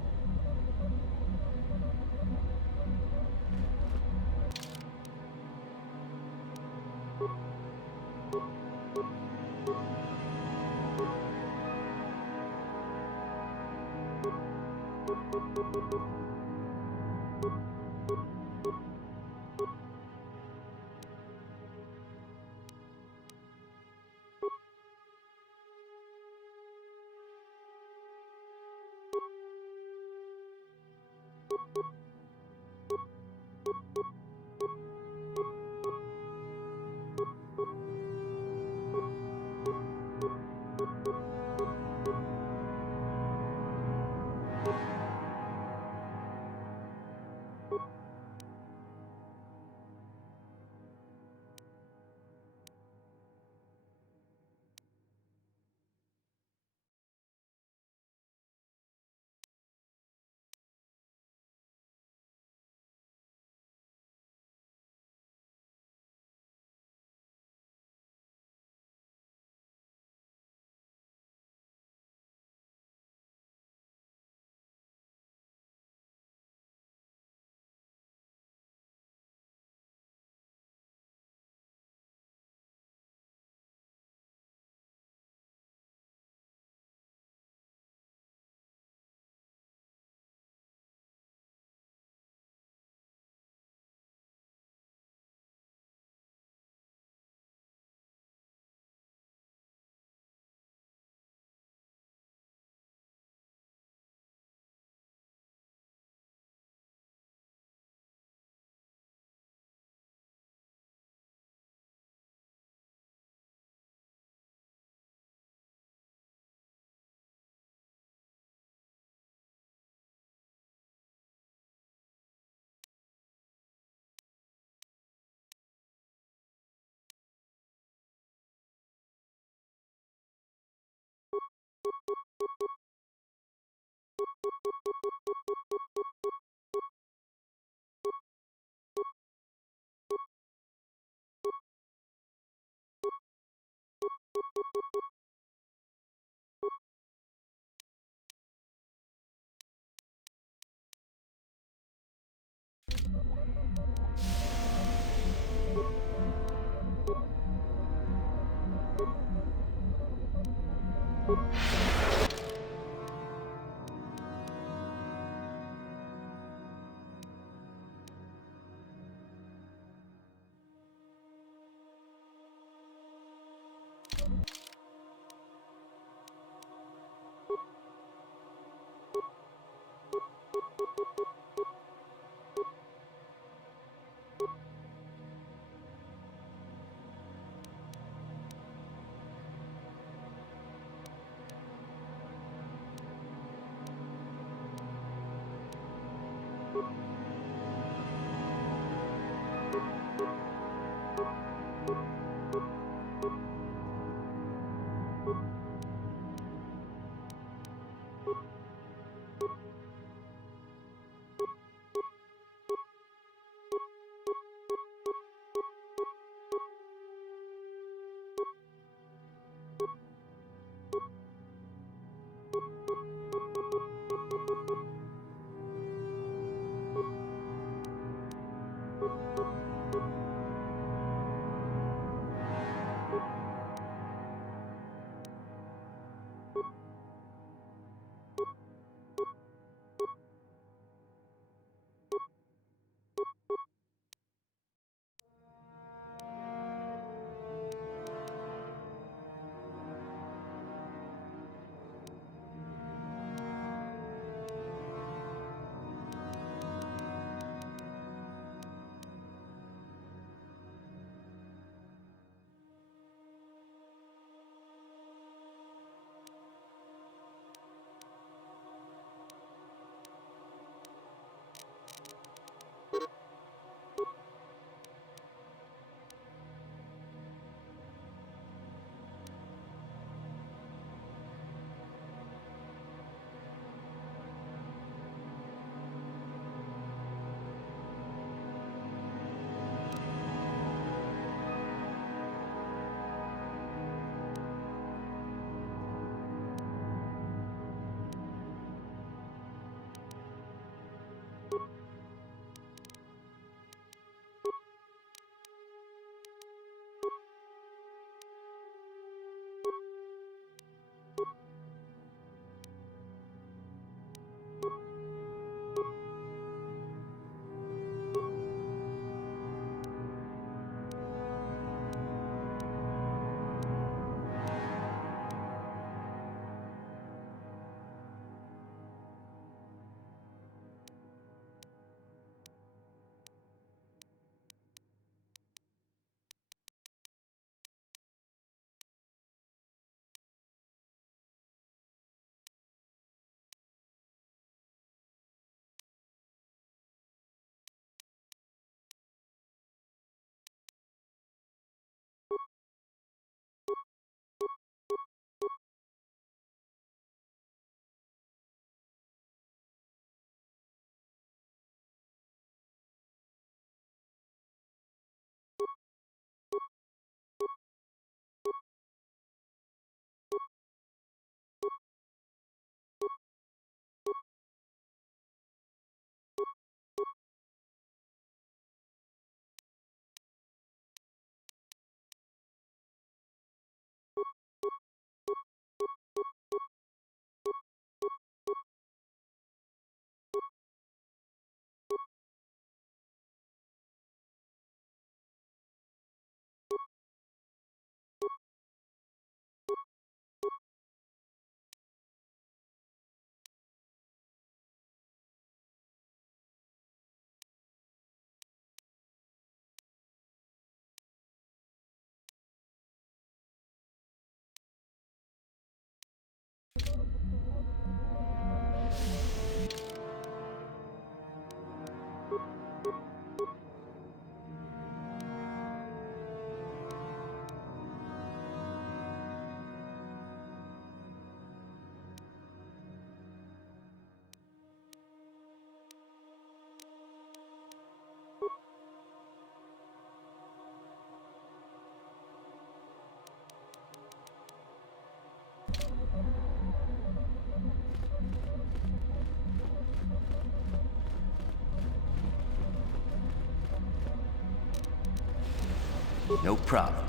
No problem.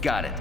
Got it.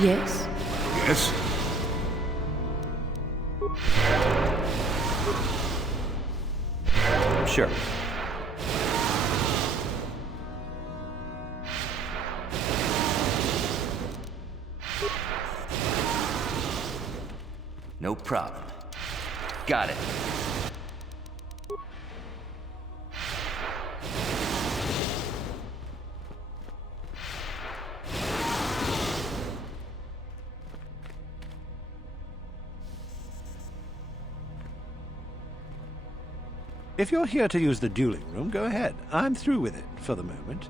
Yes? Yes? Sure. No problem. Got it. If you're here to use the dueling room, go ahead. I'm through with it, for the moment.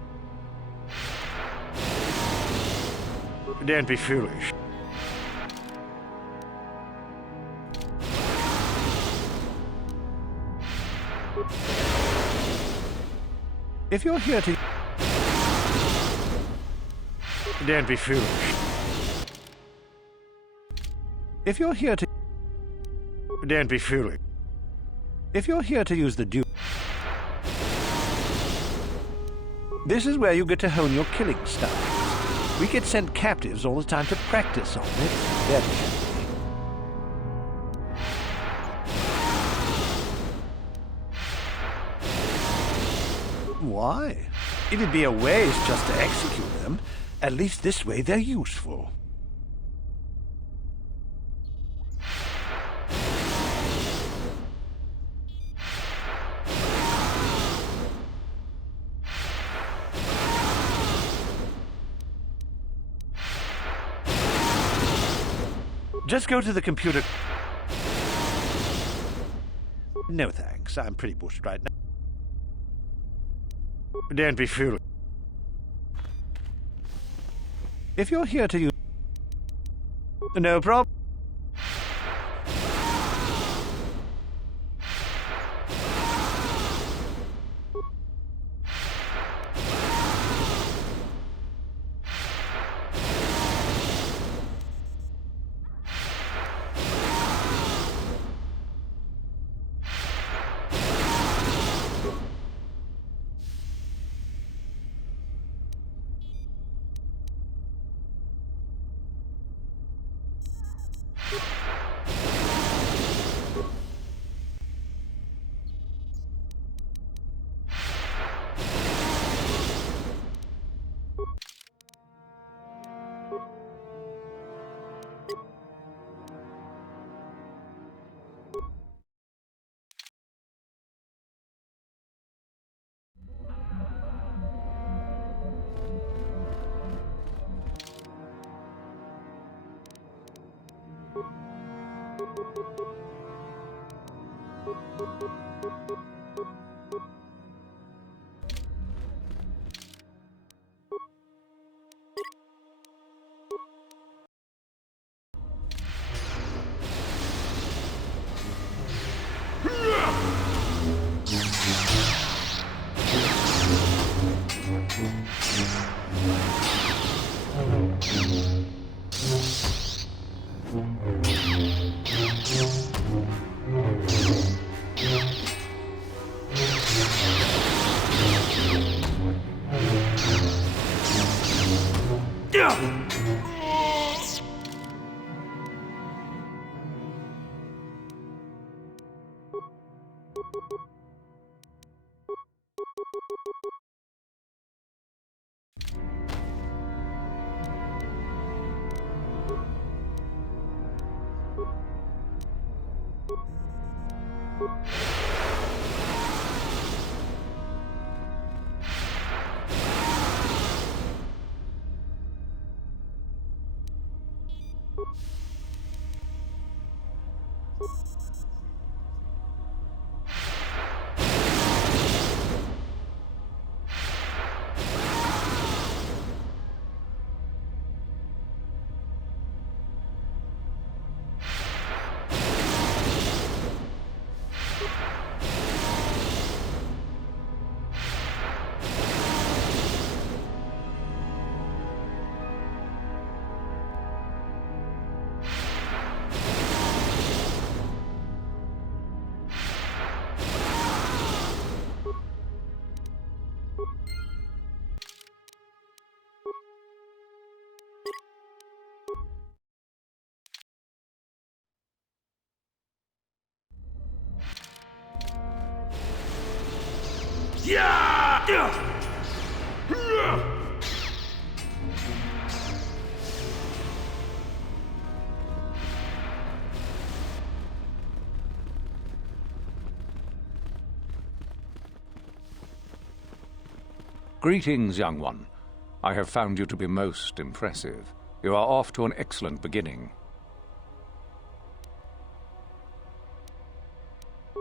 Don't be foolish. If you're here to... Don't be foolish. If you're here to... Don't be foolish. If you're here to use the duel... This is where you get to hone your killing styles. We get sent captives all the time to practice on it. Very handy. Why? It'd be a waste just to execute them. At least this way they're useful. Just go to the computer. No thanks, I'm pretty bushed right now. Don't be foolish. If you're here to use... No problem. Greetings, young one. I have found you to be most impressive. You are off to an excellent beginning.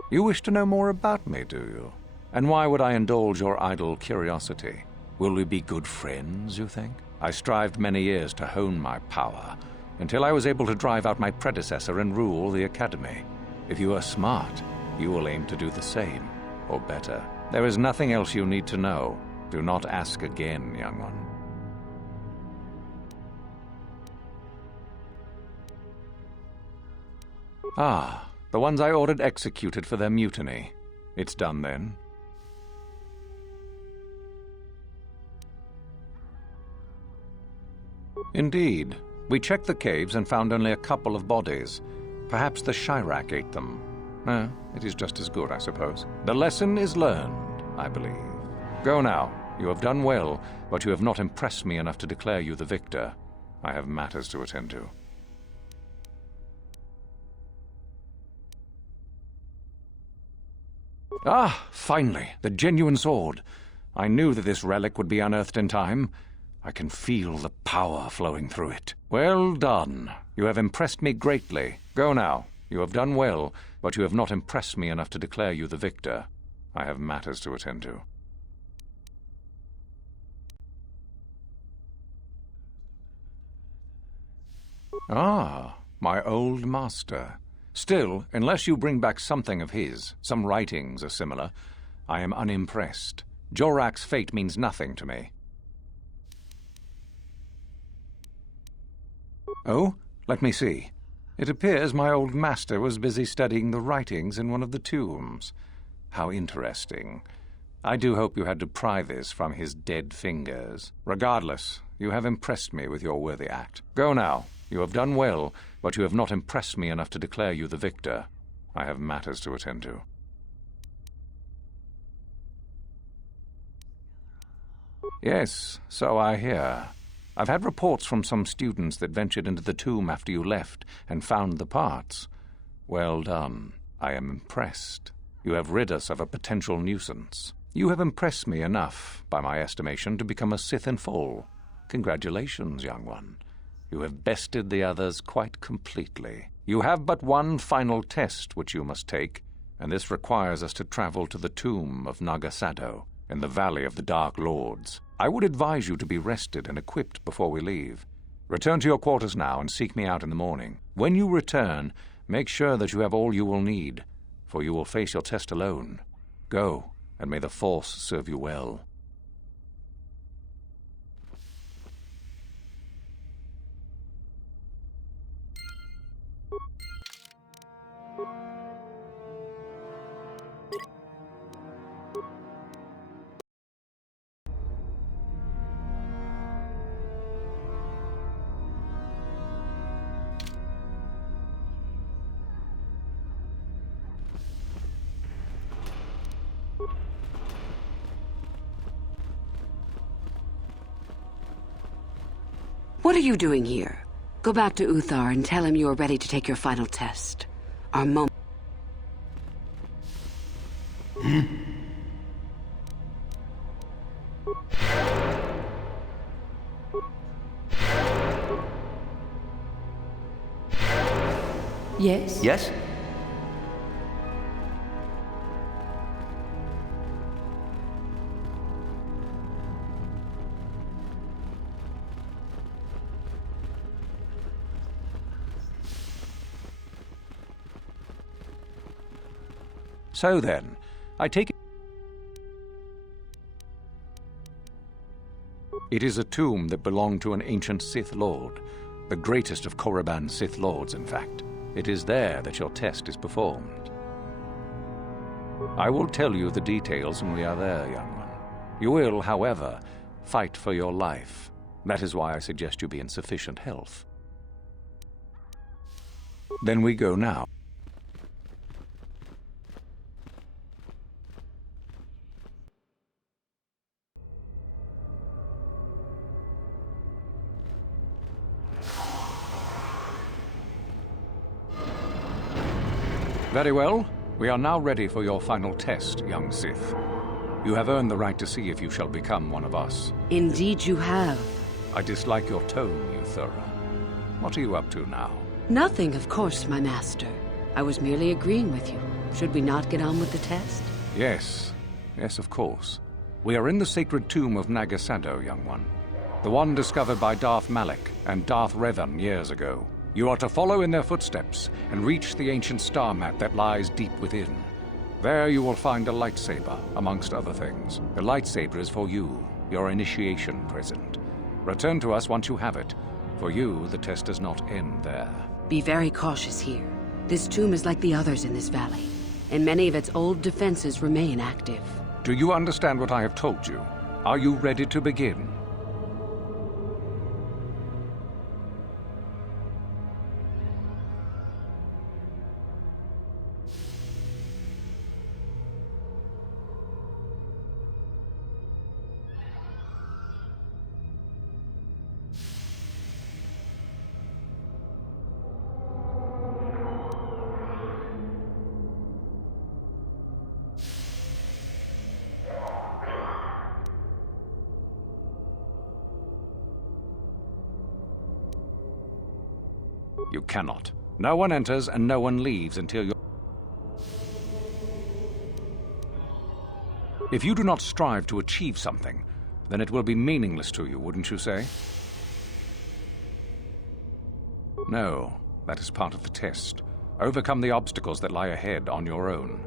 You wish to know more about me, do you? And why would I indulge your idle curiosity? Will we be good friends, you think? I strived many years to hone my power, until I was able to drive out my predecessor and rule the Academy. If you are smart, you will aim to do the same, or better. There is nothing else you need to know. Do not ask again, young one. Ah, the ones I ordered executed for their mutiny. It's done then. Indeed. We checked the caves and found only a couple of bodies. Perhaps the Chirac ate them. It is just as good, I suppose. The lesson is learned, I believe. Go now. You have done well, but you have not impressed me enough to declare you the victor. I have matters to attend to. Ah, finally, the genuine sword. I knew that this relic would be unearthed in time. I can feel the power flowing through it. Well done. You have impressed me greatly. Go now. You have done well, but you have not impressed me enough to declare you the victor. I have matters to attend to. Ah, my old master. Still, unless you bring back something of his, some writings or similar, I am unimpressed. Jorac's fate means nothing to me. Oh, let me see. It appears my old master was busy studying the writings in one of the tombs. How interesting. I do hope you had to pry this from his dead fingers. Regardless, you have impressed me with your worthy act. Go now. You have done well, but you have not impressed me enough to declare you the victor. I have matters to attend to. Yes, so I hear. I've had reports from some students that ventured into the tomb after you left and found the parts. Well done. I am impressed. You have rid us of a potential nuisance. You have impressed me enough, by my estimation, to become a Sith in full. Congratulations, young one. You have bested the others quite completely. You have but one final test which you must take, and this requires us to travel to the tomb of Nagasado, in the Valley of the Dark Lords. I would advise you to be rested and equipped before we leave. Return to your quarters now and seek me out in the morning. When you return, make sure that you have all you will need, for you will face your test alone. Go, and may the Force serve you well. What are you doing here? Go back to Uthar and tell him you are ready to take your final test. Our moment. Yes? Yes? So then, I take it... It is a tomb that belonged to an ancient Sith Lord, the greatest of Korriban's Sith Lords, in fact. It is there that your test is performed. I will tell you the details when we are there, young one. You will, however, fight for your life. That is why I suggest you be in sufficient health. Then we go now. Very well. We are now ready for your final test, young Sith. You have earned the right to see if you shall become one of us. Indeed you have. I dislike your tone, Euthura. What are you up to now? Nothing, of course, my master. I was merely agreeing with you. Should we not get on with the test? Yes. Yes, of course. We are in the sacred tomb of Nagasado, young one. The one discovered by Darth Malak and Darth Revan years ago. You are to follow in their footsteps and reach the ancient star map that lies deep within. There you will find a lightsaber, amongst other things. The lightsaber is for you, your initiation present. Return to us once you have it. For you, the test does not end there. Be very cautious here. This tomb is like the others in this valley, and many of its old defenses remain active. Do you understand what I have told you? Are you ready to begin? You cannot. No one enters and no one leaves until you... If you do not strive to achieve something, then it will be meaningless to you, wouldn't you say? No, that is part of the test. Overcome the obstacles that lie ahead on your own.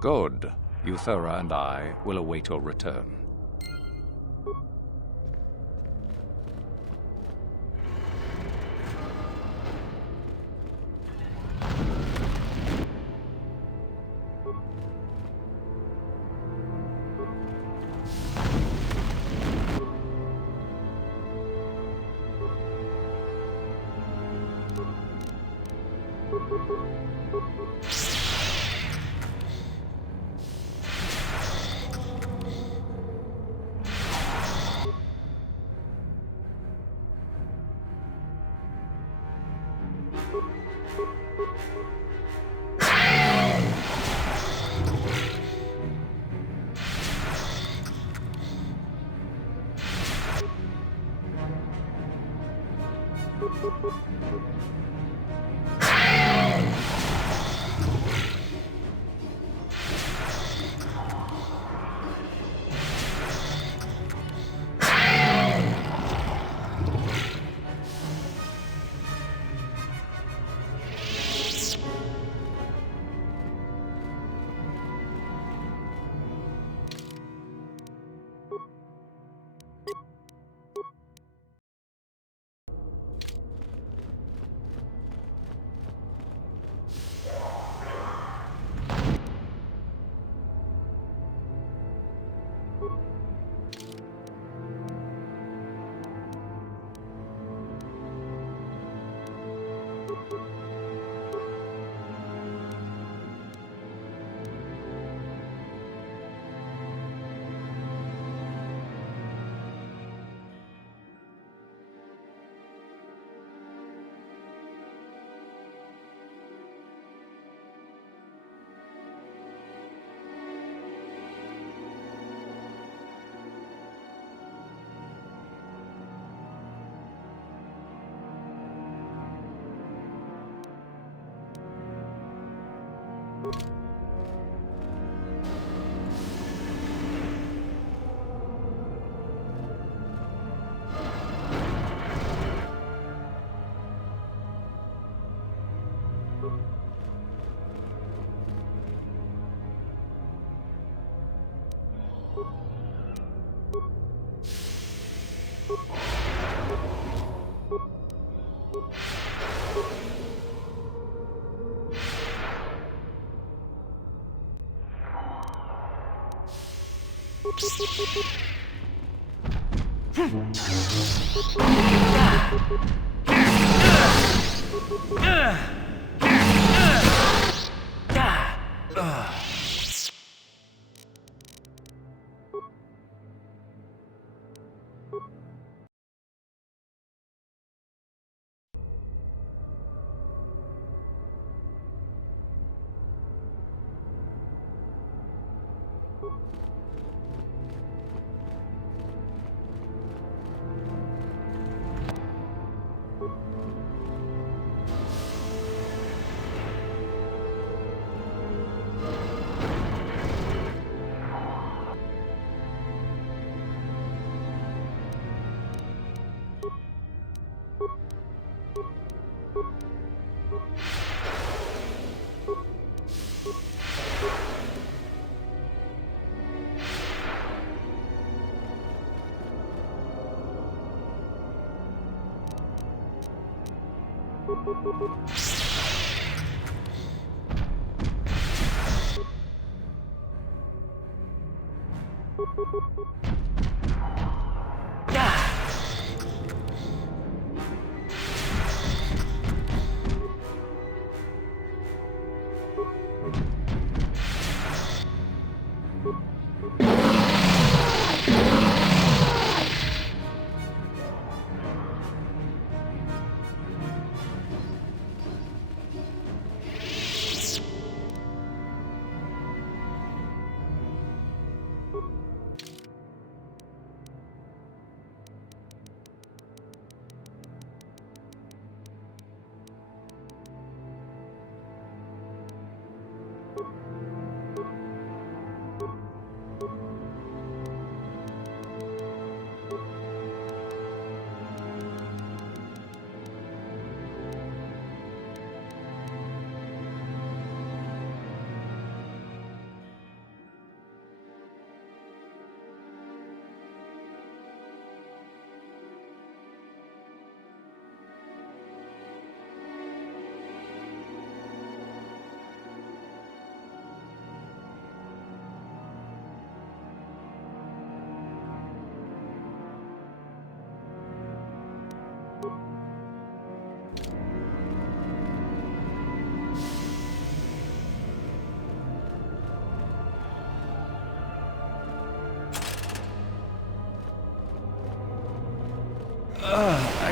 Good. Euthura and I will await your return.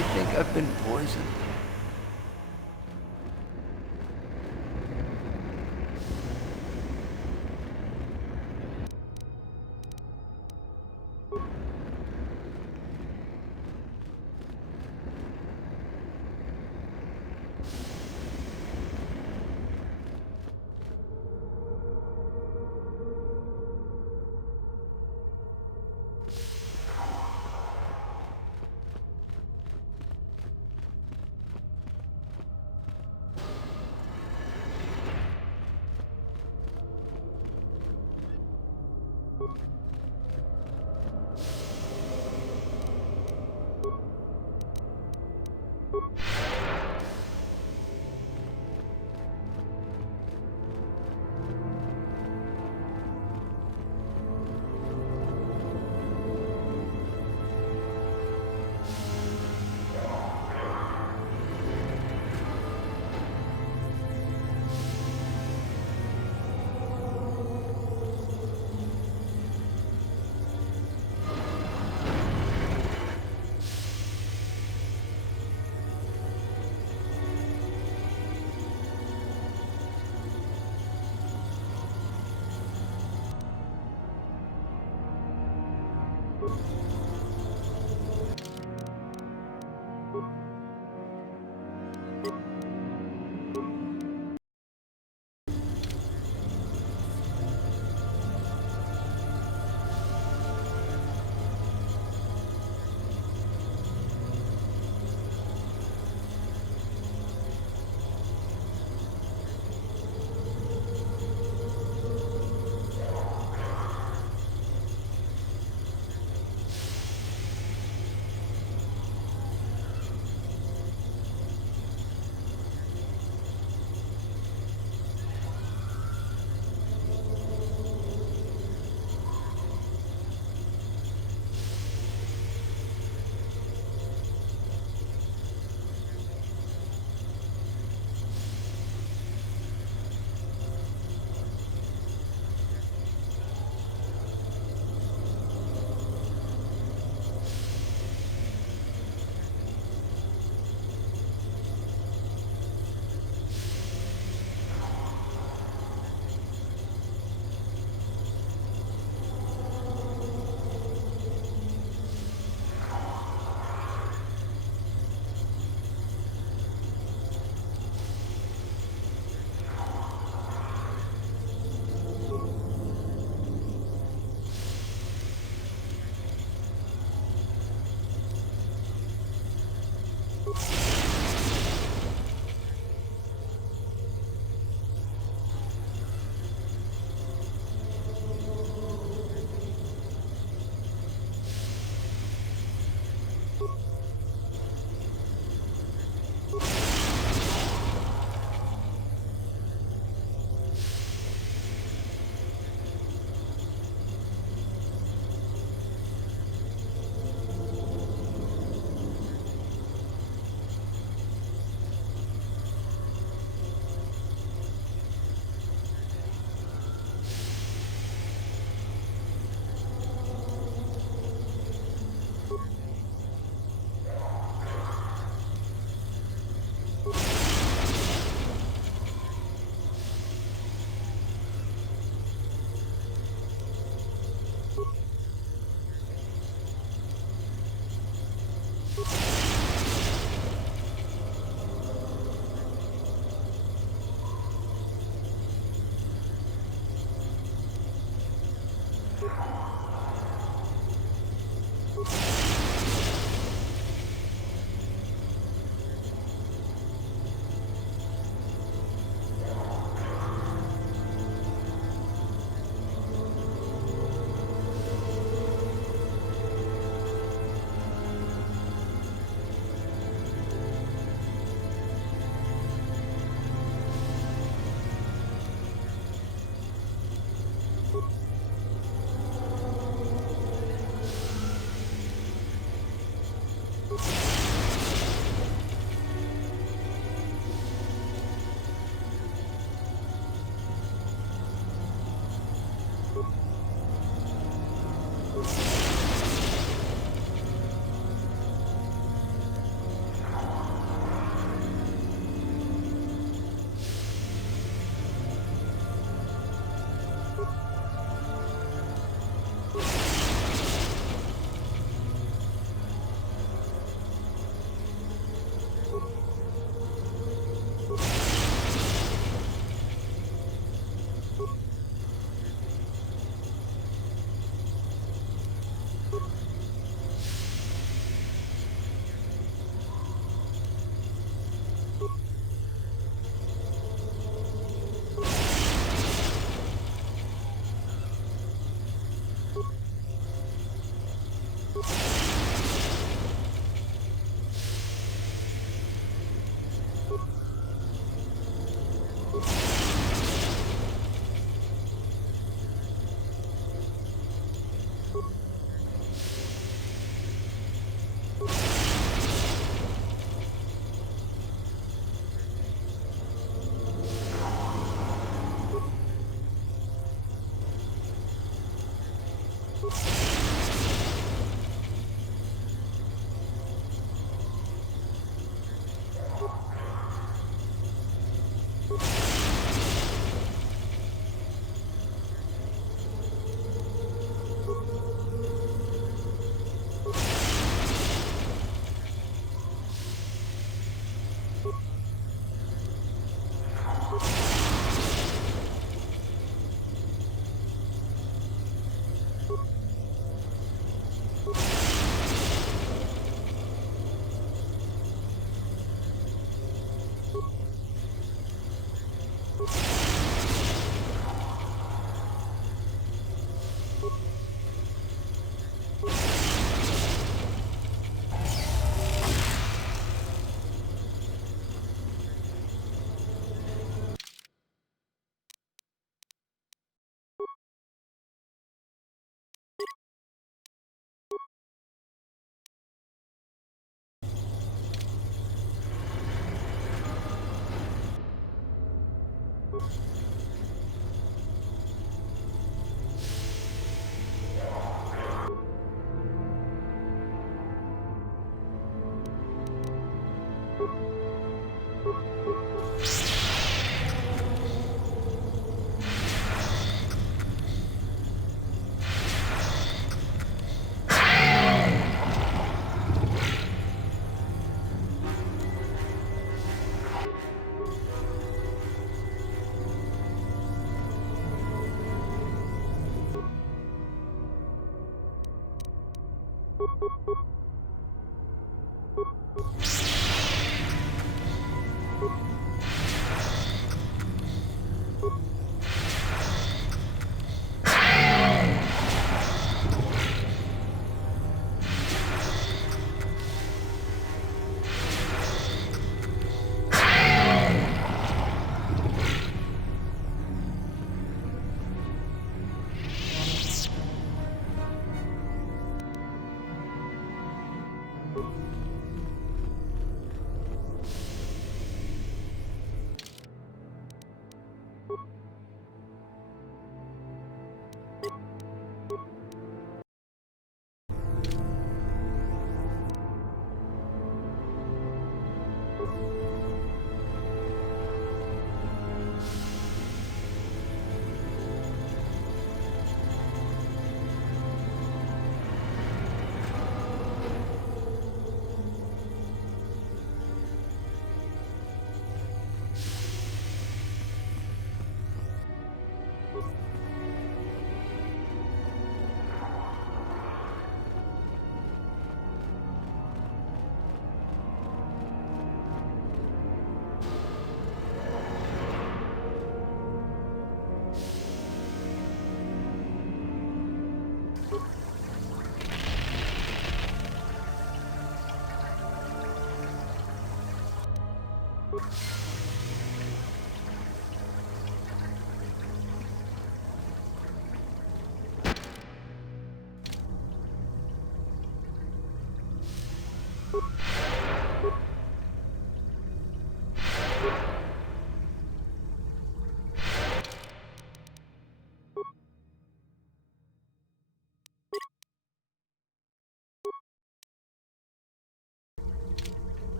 I think I've been poisoned.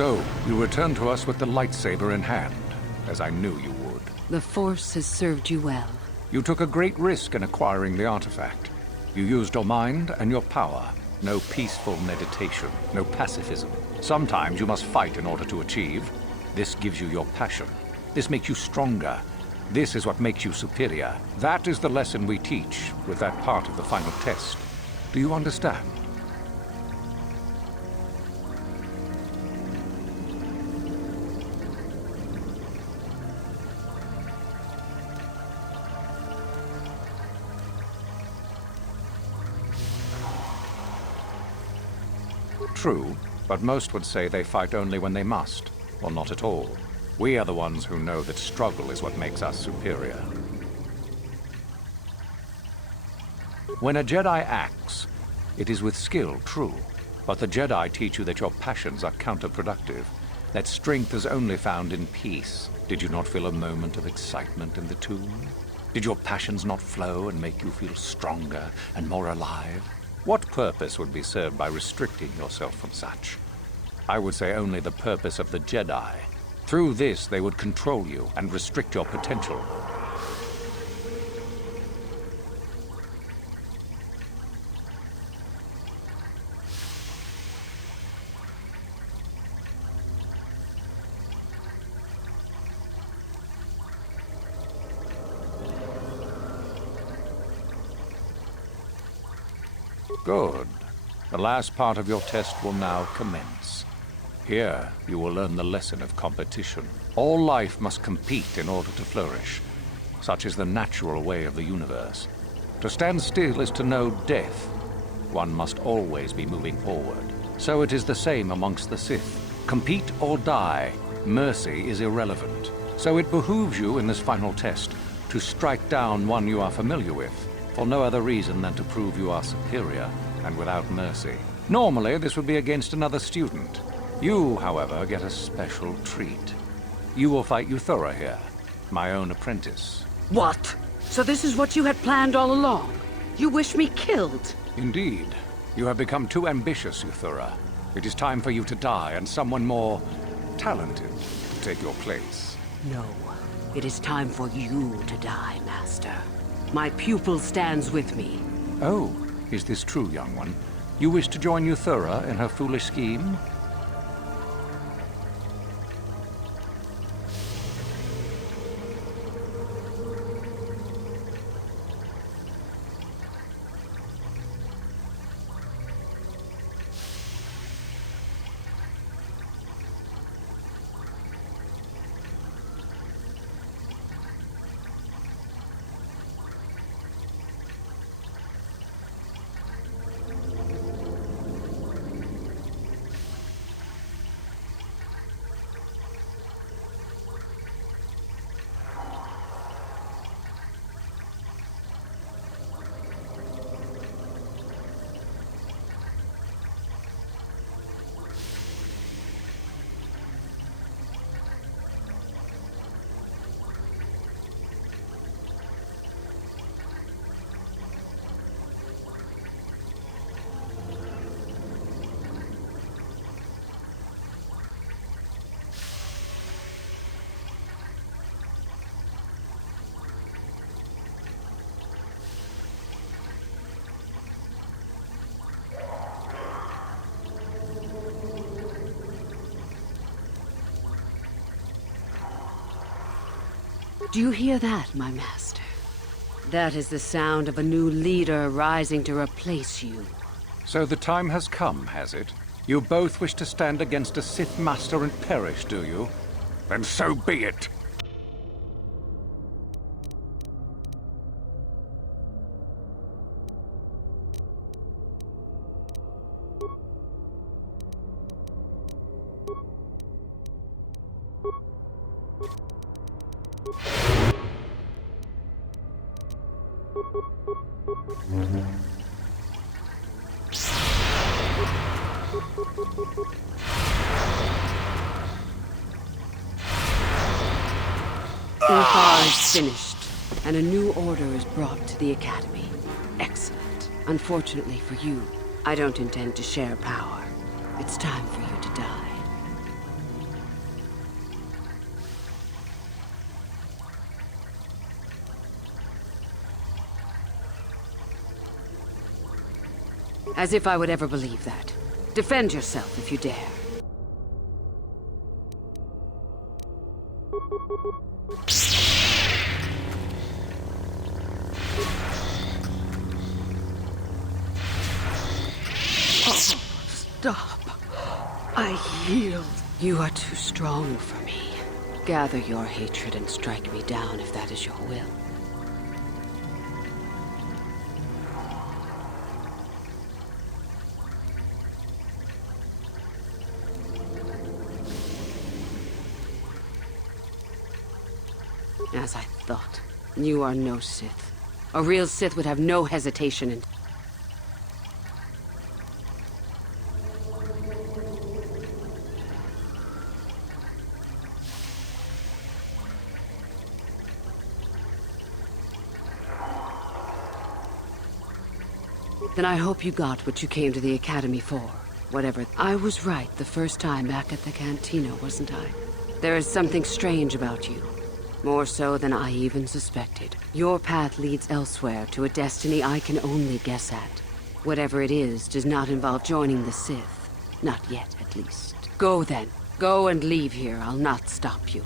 So, you returned to us with the lightsaber in hand, as I knew you would. The Force has served you well. You took a great risk in acquiring the artifact. You used your mind and your power. No peaceful meditation, no pacifism. Sometimes you must fight in order to achieve. This gives you your passion. This makes you stronger. This is what makes you superior. That is the lesson we teach with that part of the final test. Do you understand? True, but most would say they fight only when they must, or not at all. We are the ones who know that struggle is what makes us superior. When a Jedi acts, it is with skill, true, but the Jedi teach you that your passions are counterproductive, that strength is only found in peace. Did you not feel a moment of excitement in the tomb? Did your passions not flow and make you feel stronger and more alive? What purpose would be served by restricting yourself from such? I would say only the purpose of the Jedi. Through this, they would control you and restrict your potential. Good. The last part of your test will now commence. Here, you will learn the lesson of competition. All life must compete in order to flourish. Such is the natural way of the universe. To stand still is to know death. One must always be moving forward. So it is the same amongst the Sith. Compete or die. Mercy is irrelevant. So it behooves you in this final test to strike down one you are familiar with, for no other reason than to prove you are superior and without mercy. Normally, this would be against another student. You, however, get a special treat. You will fight Euthura here, my own apprentice. What? So this is what you had planned all along? You wish me killed? Indeed. You have become too ambitious, Euthura. It is time for you to die, and someone more talented to take your place. No. It is time for you to die, Master. My pupil stands with me. Oh, is this true, young one? You wish to join Euthura in her foolish scheme? Do you hear that, my master? That is the sound of a new leader rising to replace you. So the time has come, has it? You both wish to stand against a Sith Master and perish, do you? Then so be it! KOTOR is finished, and a new order is brought to the Academy. Excellent. Unfortunately for you, I don't intend to share power. It's time for you to die. As if I would ever believe that. Defend yourself if you dare. Oh, stop. I yield. You are too strong for me. Gather your hatred and strike me down if that is your will. As I thought. You are no Sith. A real Sith would have no hesitation in... Then I hope you got what you came to the Academy for. Whatever. I was right the first time back at the cantina, wasn't I? There is something strange about you. More so than I even suspected. Your path leads elsewhere to a destiny I can only guess at. Whatever it is does not involve joining the Sith. Not yet, at least. Go then. Go and leave here. I'll not stop you.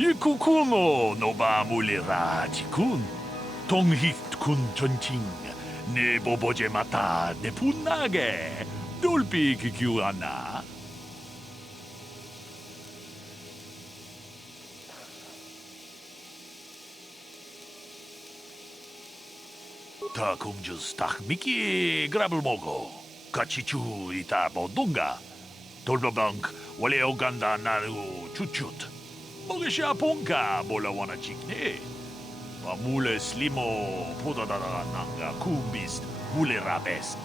이쿠쿠노 노바물리라지군 동히군 전칭 네 보보제마타 네 분나게 돌비 기규하나 다 공주스 딱 미끼 그랍을 먹어 같이 주이다 보동가 돌바방크 원래 오간다 나누 추추트 먹으시아 본가 몰라 원하 찍네 물레 슬리모 포다다다 난가 쿠비스 물레 라베스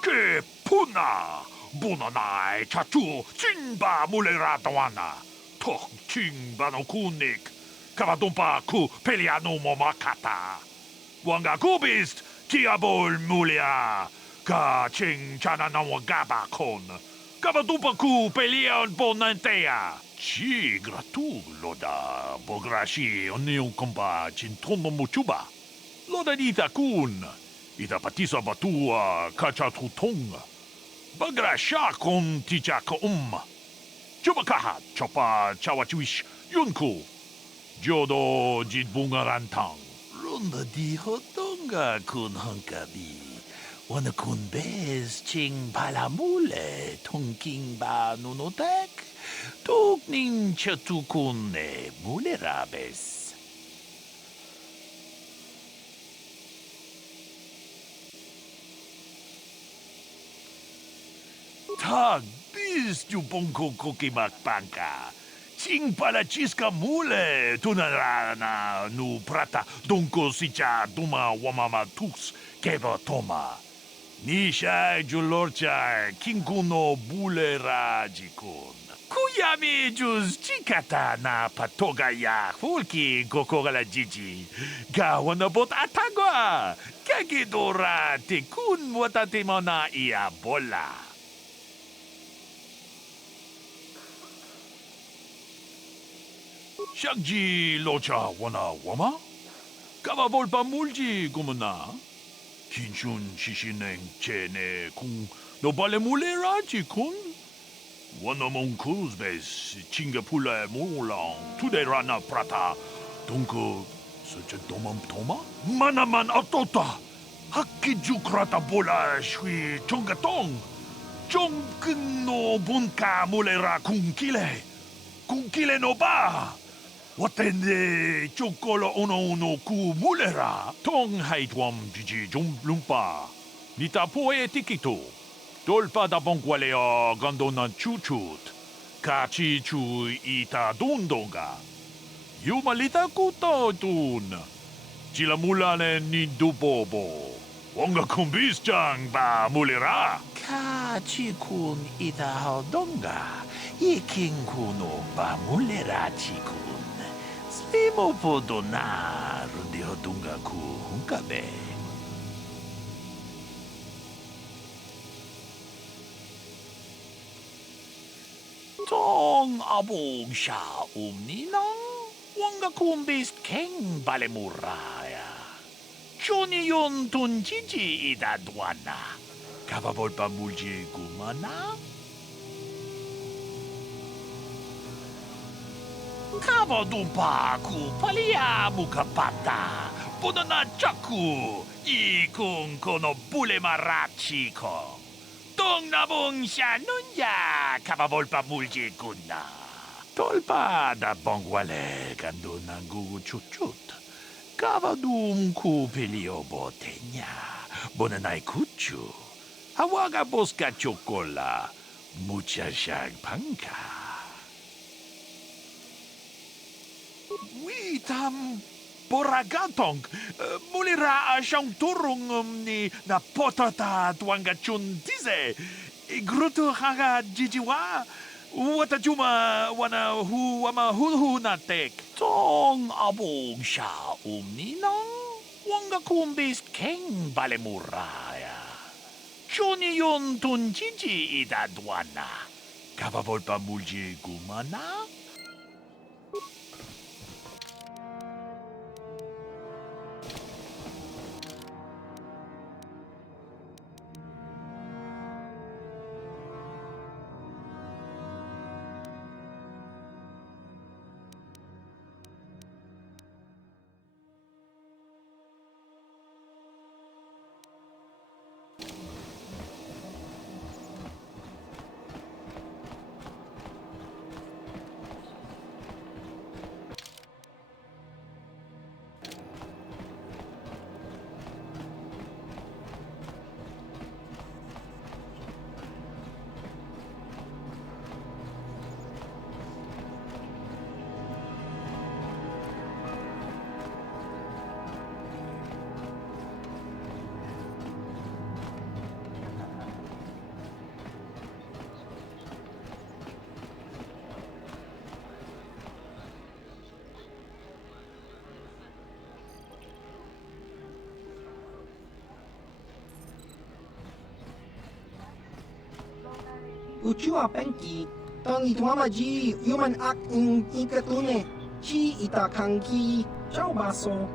그 푸나 부나나의 차추 진바 물레라도아나 톡 진바노 쿠닉 카바돈파 쿠 펠리아노모 마카타 왕가 쿠비스트 키아볼 물리아 가 칭차나나와 가바콘 카바돈파 쿠 펠리안 보난테야 지그라투 로다 보그라시 언니용 콤바 진토노 무추바 로다 니타군 Ida patisa batua kachatutung. Bagrasha kon tijaka Chubakaha chopa chawachuish yunku. Jodo jitbungarantang. Runda di hotonga kun hankabi. Wana kun bez ching palamule tongking ba nunotek. Tukning chatukun ne mulerabes. Tag bis tu bonko kokimak panka. Sing pala chiska mule tunarana nu prata donko sicha duma wamama tux keva toma. Nisha julorcha kinkuno bule rajikun. Kuyami juz chikata na patoga ya fulki kokogala jiji. Gawana bot atagwa. Kagidora te kun watatimona ia bola. Shagji locha wana wama? Kava volpa mulji gumana? Kinchun shishineng chene kung no bale mulera kun? Wana mong kuzbes chingapula mulang tude rana prata tunku suche domam toma? Manaman atota! Hakiju krata bola shui chongatong! Chongkeng no bunka mulera kungkile! Kungkile no ba! Watende chokolo uno ku mulera tong haitwam jiji lumpa nita poe tikito dolpa da bonkwaleo gandona chuchut kachi chu ita dundonga yumalita kuto tun chila mulane ni dubobo wonga kumbis chang ba mulera kachi kun ita hodonga iking kuno ba mulera chikun Slimo podona rundi hodunga ku hunkabe. Tong abong sha ninang wanga kumbis keng balemuraya. Choni yon tunjiji idadwana. Kababol pa mulji gumana? Kabadumpa ku palia mukapata Punana chaku Ikung kono bule marachi ko Tong nabong siya nunya Kababolpa mulji kuna Tolpa da bongwale Kando nang guguchut Kabadum ku pilio botenya Bonanay kuchu Hawaga boska chokola Mucha siyang pangka Witam boragatong mulira siyang turong ni na potata tuanga chuntize igruto haga jijiwa wata juma wana hu wama hu natek tong abong siya ninang wanga kumbis keng balemuraya Chuniyon tunjiji idadwana. Kababolpa mulji gumana? Uchua penki, tangi tuamaji, human ak in ikatune, chi itakanki, ciao baso.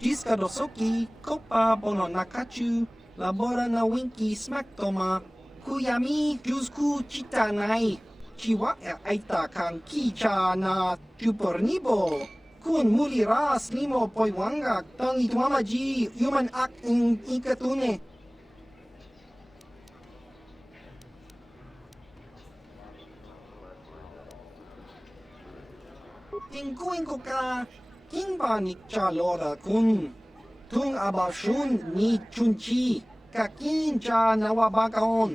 Jiska dosoki, kopa bono nakachu, labora na winki smaktoma, kuyami jusku chitanai, chiwa aita kanki cha na chupornibo. Kun muli ras limo poiwanga tangi tuamaji human ak in ikatune. Tingkuin ko ka, kingba ni chalora kun. Tung abashun ni chunchi, kakin cha nawabakaon.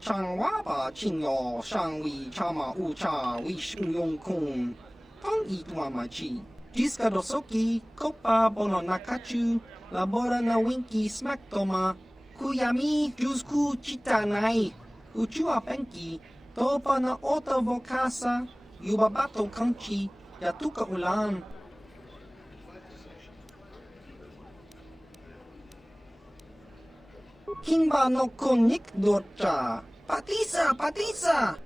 Changwaba chinyo shangwi chama ucha wishung kun. Tangi tuamaji. Jiska dosoki, kopa bono nakachu, labora na winki smaktoma, kuyami jusku chitanai, uchua penki, topa na ota vokasa, yubabato kanchi, yatuka ulan. Kimba no konik dorcha, patisa, patisa!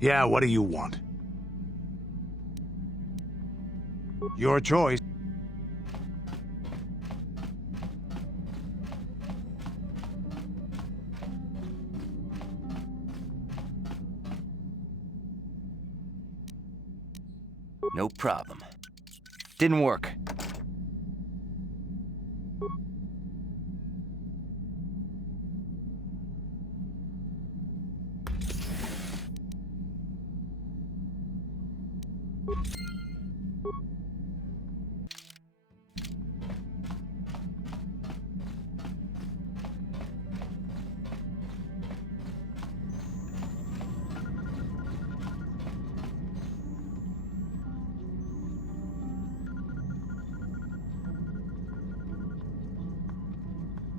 Yeah, what do you want? Your choice. No problem. Didn't work.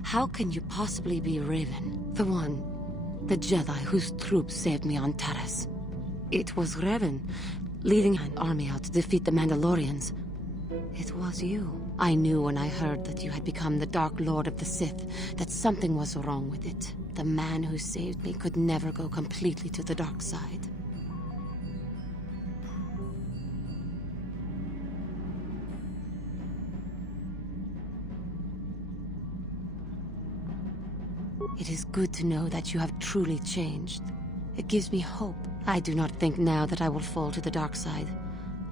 How can you possibly be Raven? The Jedi whose troops saved me on Taris. It was Raven, leading an army out to defeat the Mandalorians. It was you. I knew when I heard that you had become the Dark Lord of the Sith, that something was wrong with it. The man who saved me could never go completely to the dark side. It is good to know that you have truly changed. It gives me hope. I do not think now that I will fall to the dark side.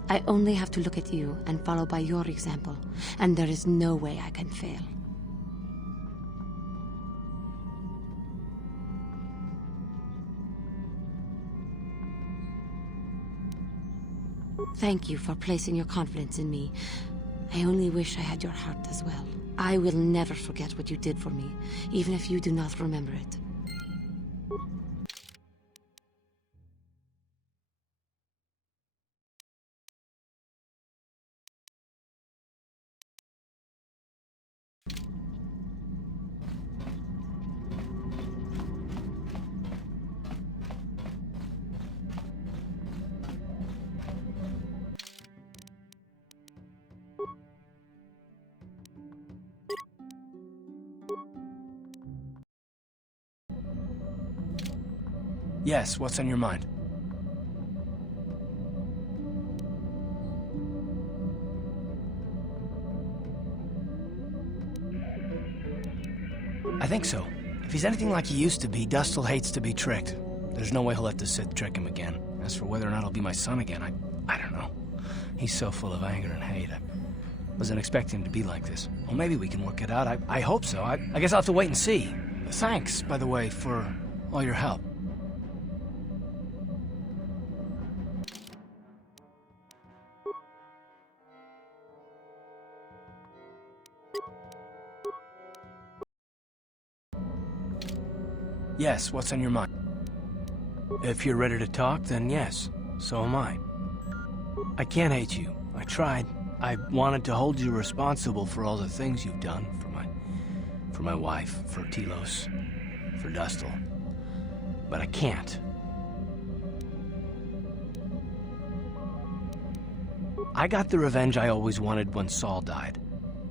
I only have to look at you and follow by your example, and there is no way I can fail. Thank you for placing your confidence in me. I only wish I had your heart as well. I will never forget what you did for me, even if you do not remember it. Yes, what's on your mind? I think so. If he's anything like he used to be, Dustil hates to be tricked. There's no way he'll let the Sith trick him again. As for whether or not he'll be my son again, I don't know. He's so full of anger and hate. I wasn't expecting him to be like this. Well, maybe we can work it out. I hope so. I guess I'll have to wait and see. Thanks, by the way, for all your help. Yes, what's on your mind? If you're ready to talk, then yes, so am I. I can't hate you. I tried. I wanted to hold you responsible for all the things you've done, for my wife, for Telos, for Dustil. But I can't. I got the revenge I always wanted when Saul died,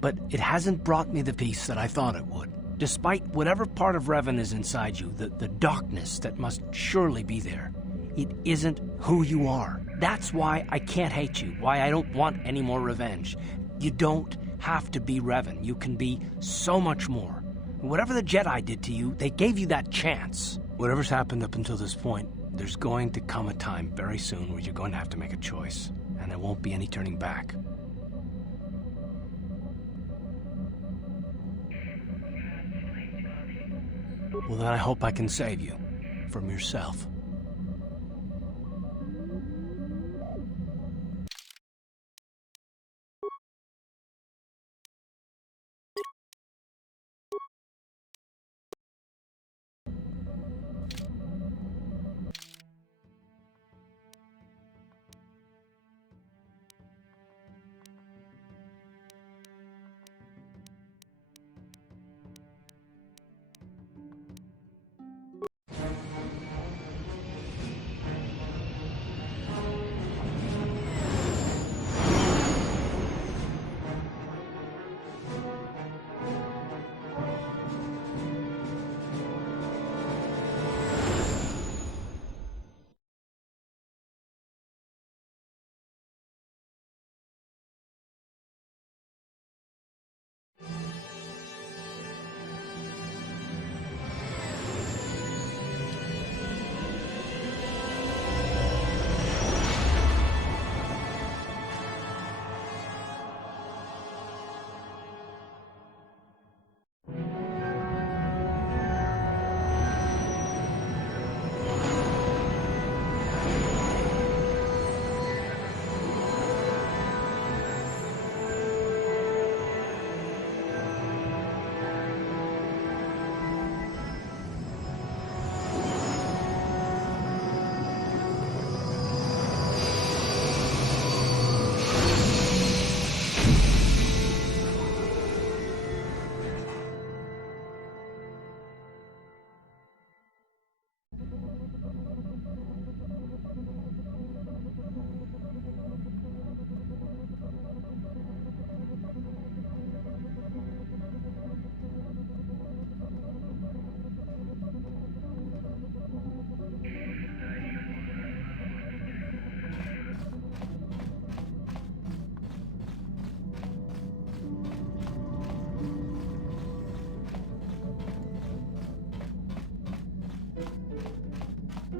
but it hasn't brought me the peace that I thought it would. Despite whatever part of Revan is inside you, the darkness that must surely be there, it isn't who you are. That's why I can't hate you, why I don't want any more revenge. You don't have to be Revan. You can be so much more. Whatever the Jedi did to you, they gave you that chance. Whatever's happened up until this point, there's going to come a time very soon where you're going to have to make a choice, and there won't be any turning back. Well, then I hope I can save you. From yourself.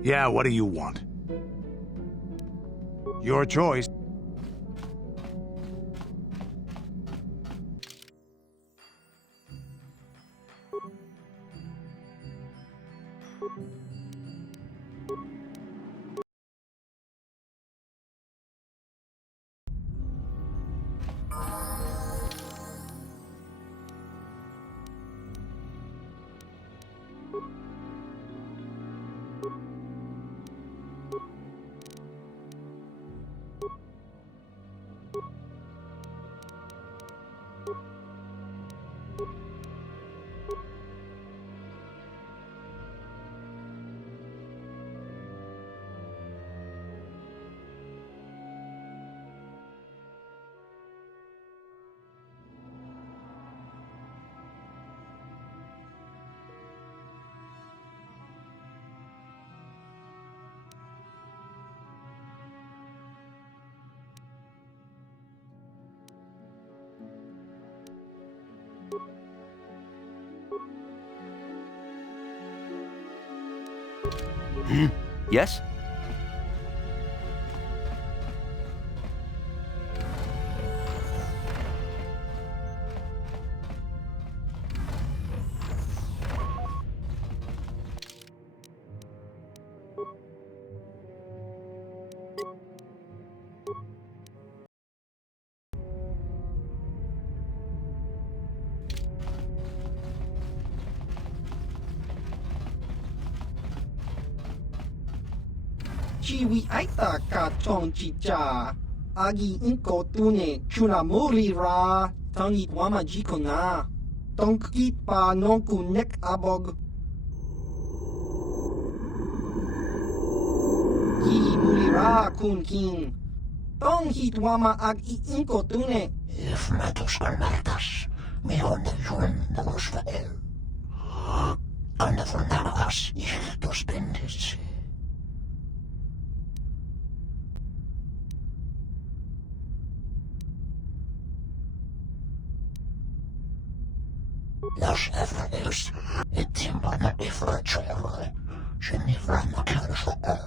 Yeah, what do you want? Your choice. Yes? Chiwi aita ka chong chicha. Agi inko tune chunamuri ra. Tangi wama jikona. Tonki pa nonku nek abog. Ki muri ra kun kin. Tong hit wama agi inko tune. If matos kalmartas, me onde yun de los fael. Anda fundagas y dos pendes. Los efforts, it tiempo na differential. Je n'y vraiment qu'un chocolat.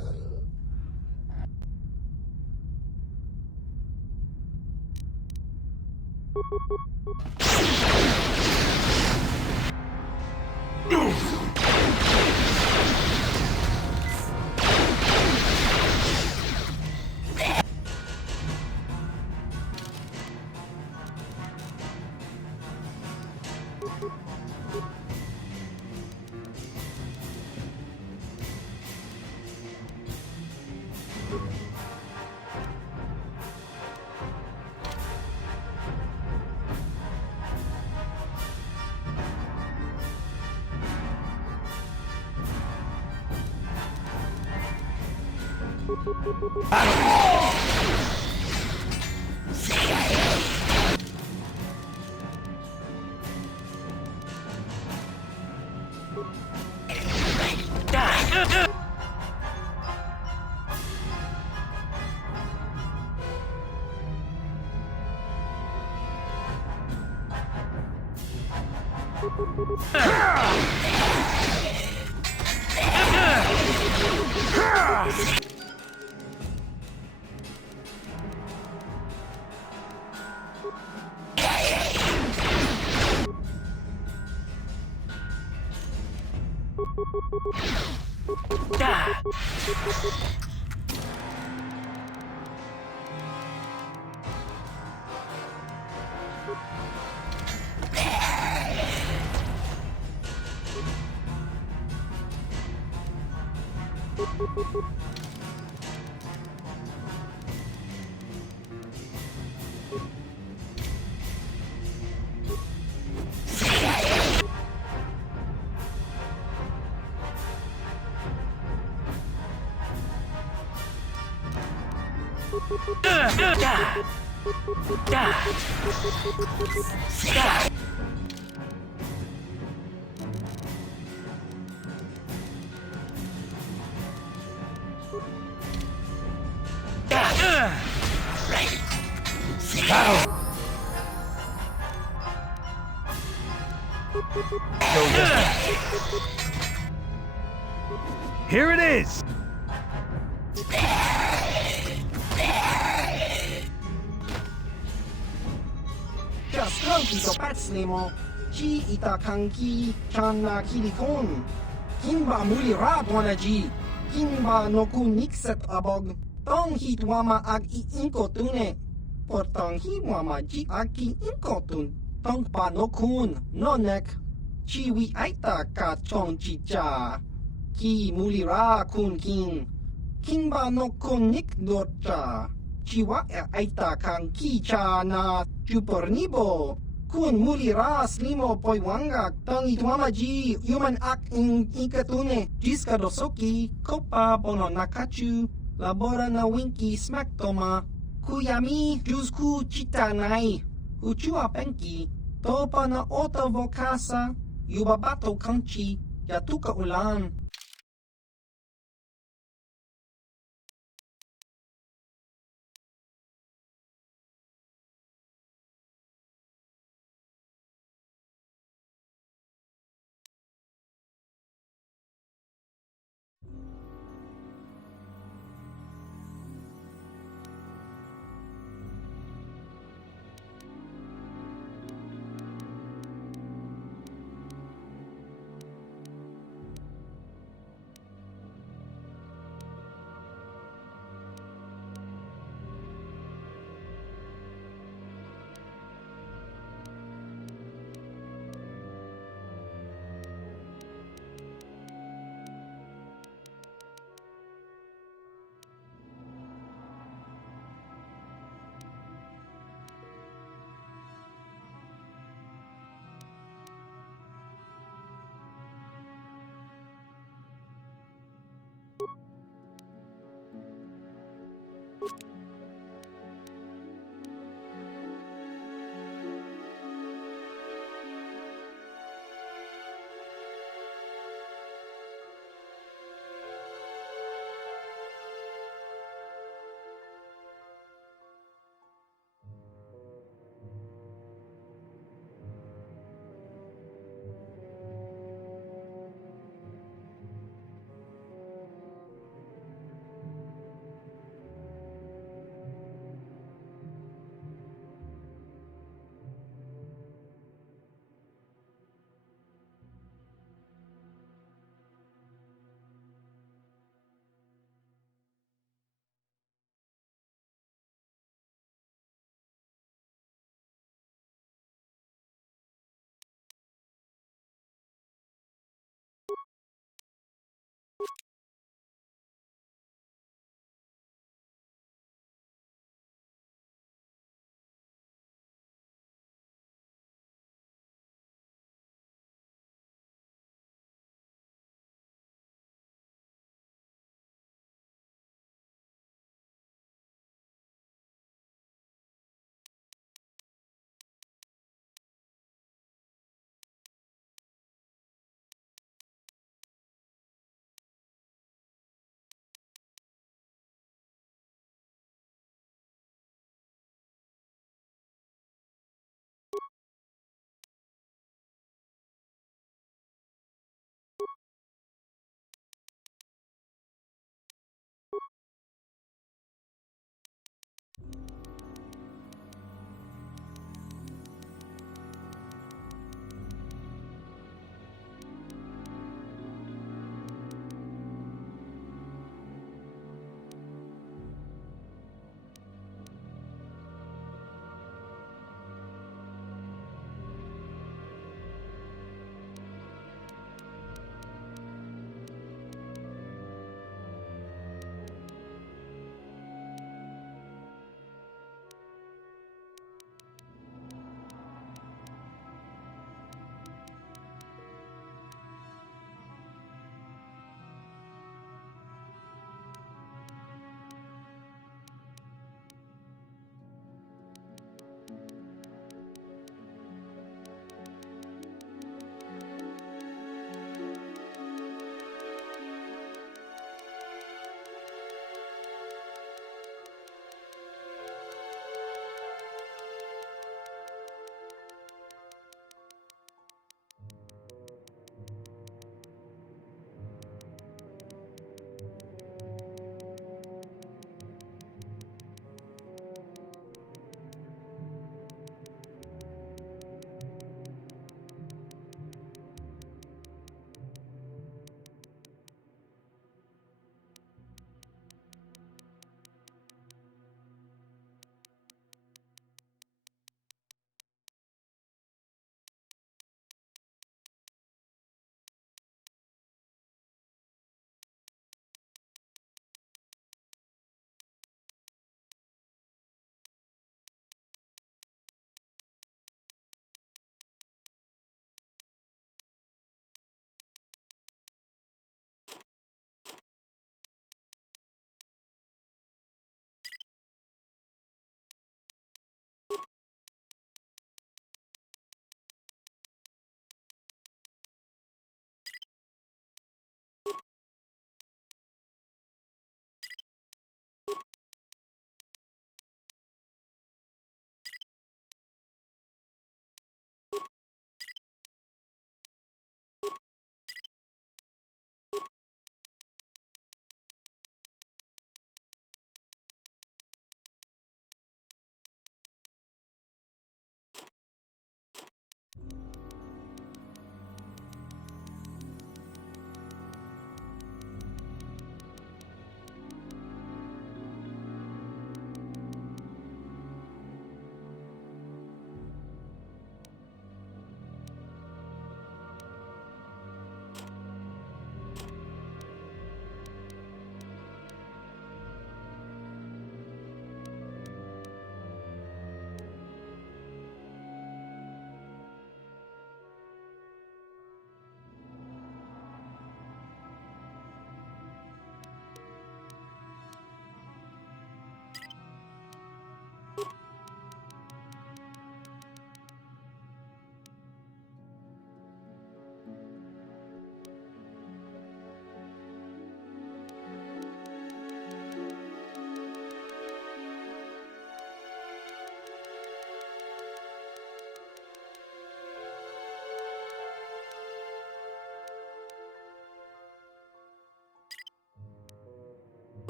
Here it is! ito patslimo, chi ita kanki chana kilikon. Kinba muli radwana ji, kinba no kunikset abog, tong hitwama ag iinkotune. Portong hiwama ji aki inkotun, tong pa no kun, nonek. Chiwi aita ka chong chicha, ki muli ra kun kin. Kinba no kunik dorcha, chiwa aita kang kicha na chupornibo. Kun muli ras limo poiwanga tong itwama ji human ak in ikatune jiska dosoki kopa bono nakachu labora na winki smaktoma kuyami jusku chitanai uchua penki topa na ota vokasa yubabato kanchi yatuka ulan.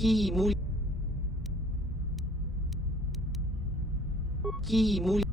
Ki muli. Ki muli.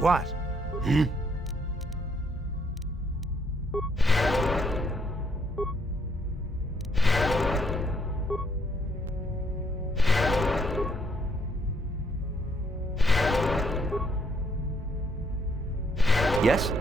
What? Hmm? Yes?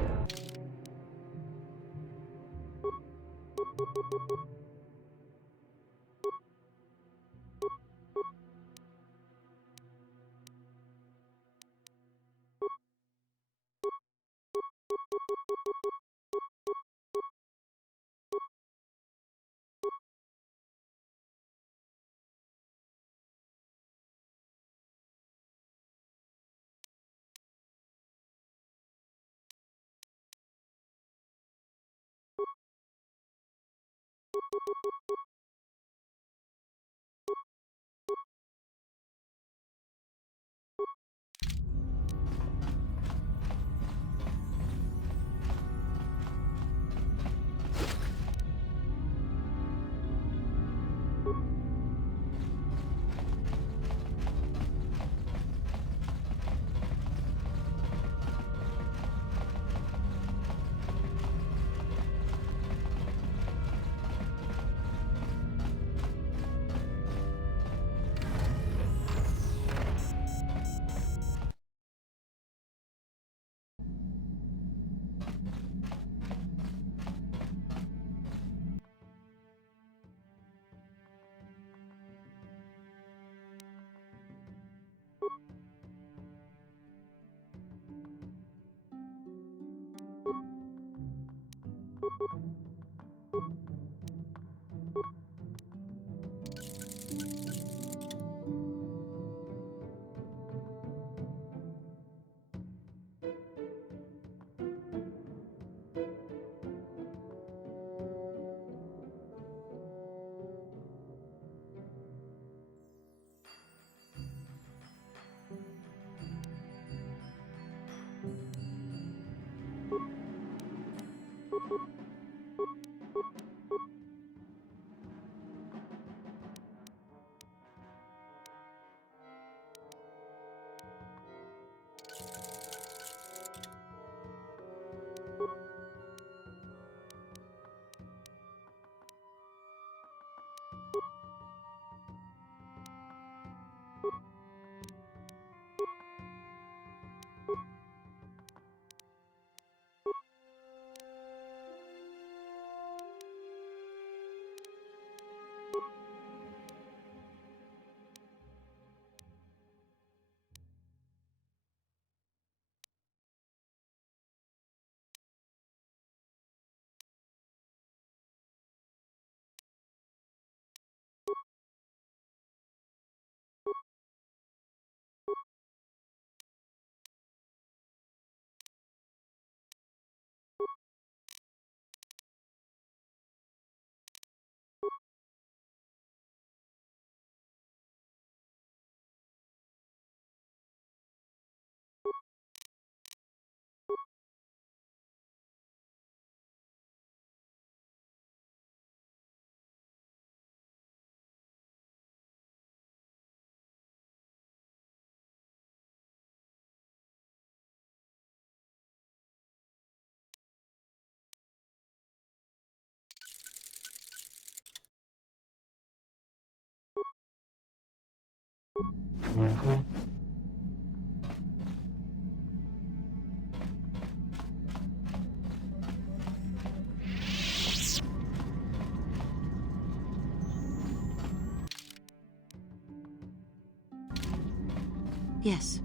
Yes.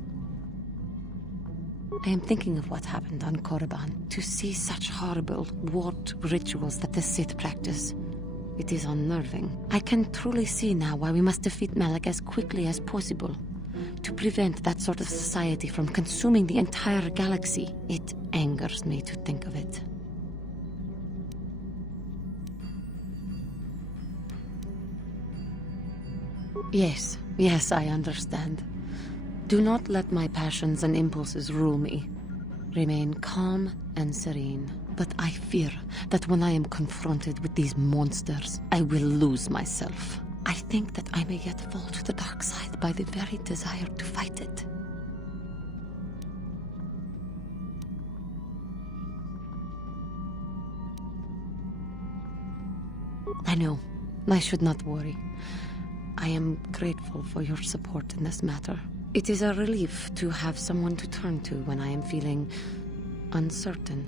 I am thinking of what happened on Korriban. To see such horrible, warped rituals that the Sith practice, it is unnerving. I can truly see now why we must defeat Malak as quickly as possible. To prevent that sort of society from consuming the entire galaxy. It angers me to think of it. Yes, I understand. Do not let my passions and impulses rule me. Remain calm and serene. But I fear that when I am confronted with these monsters, I will lose myself. I think that I may yet fall to the dark side by the very desire to fight it. I know. I should not worry. I am grateful for your support in this matter. It is a relief to have someone to turn to when I am feeling uncertain.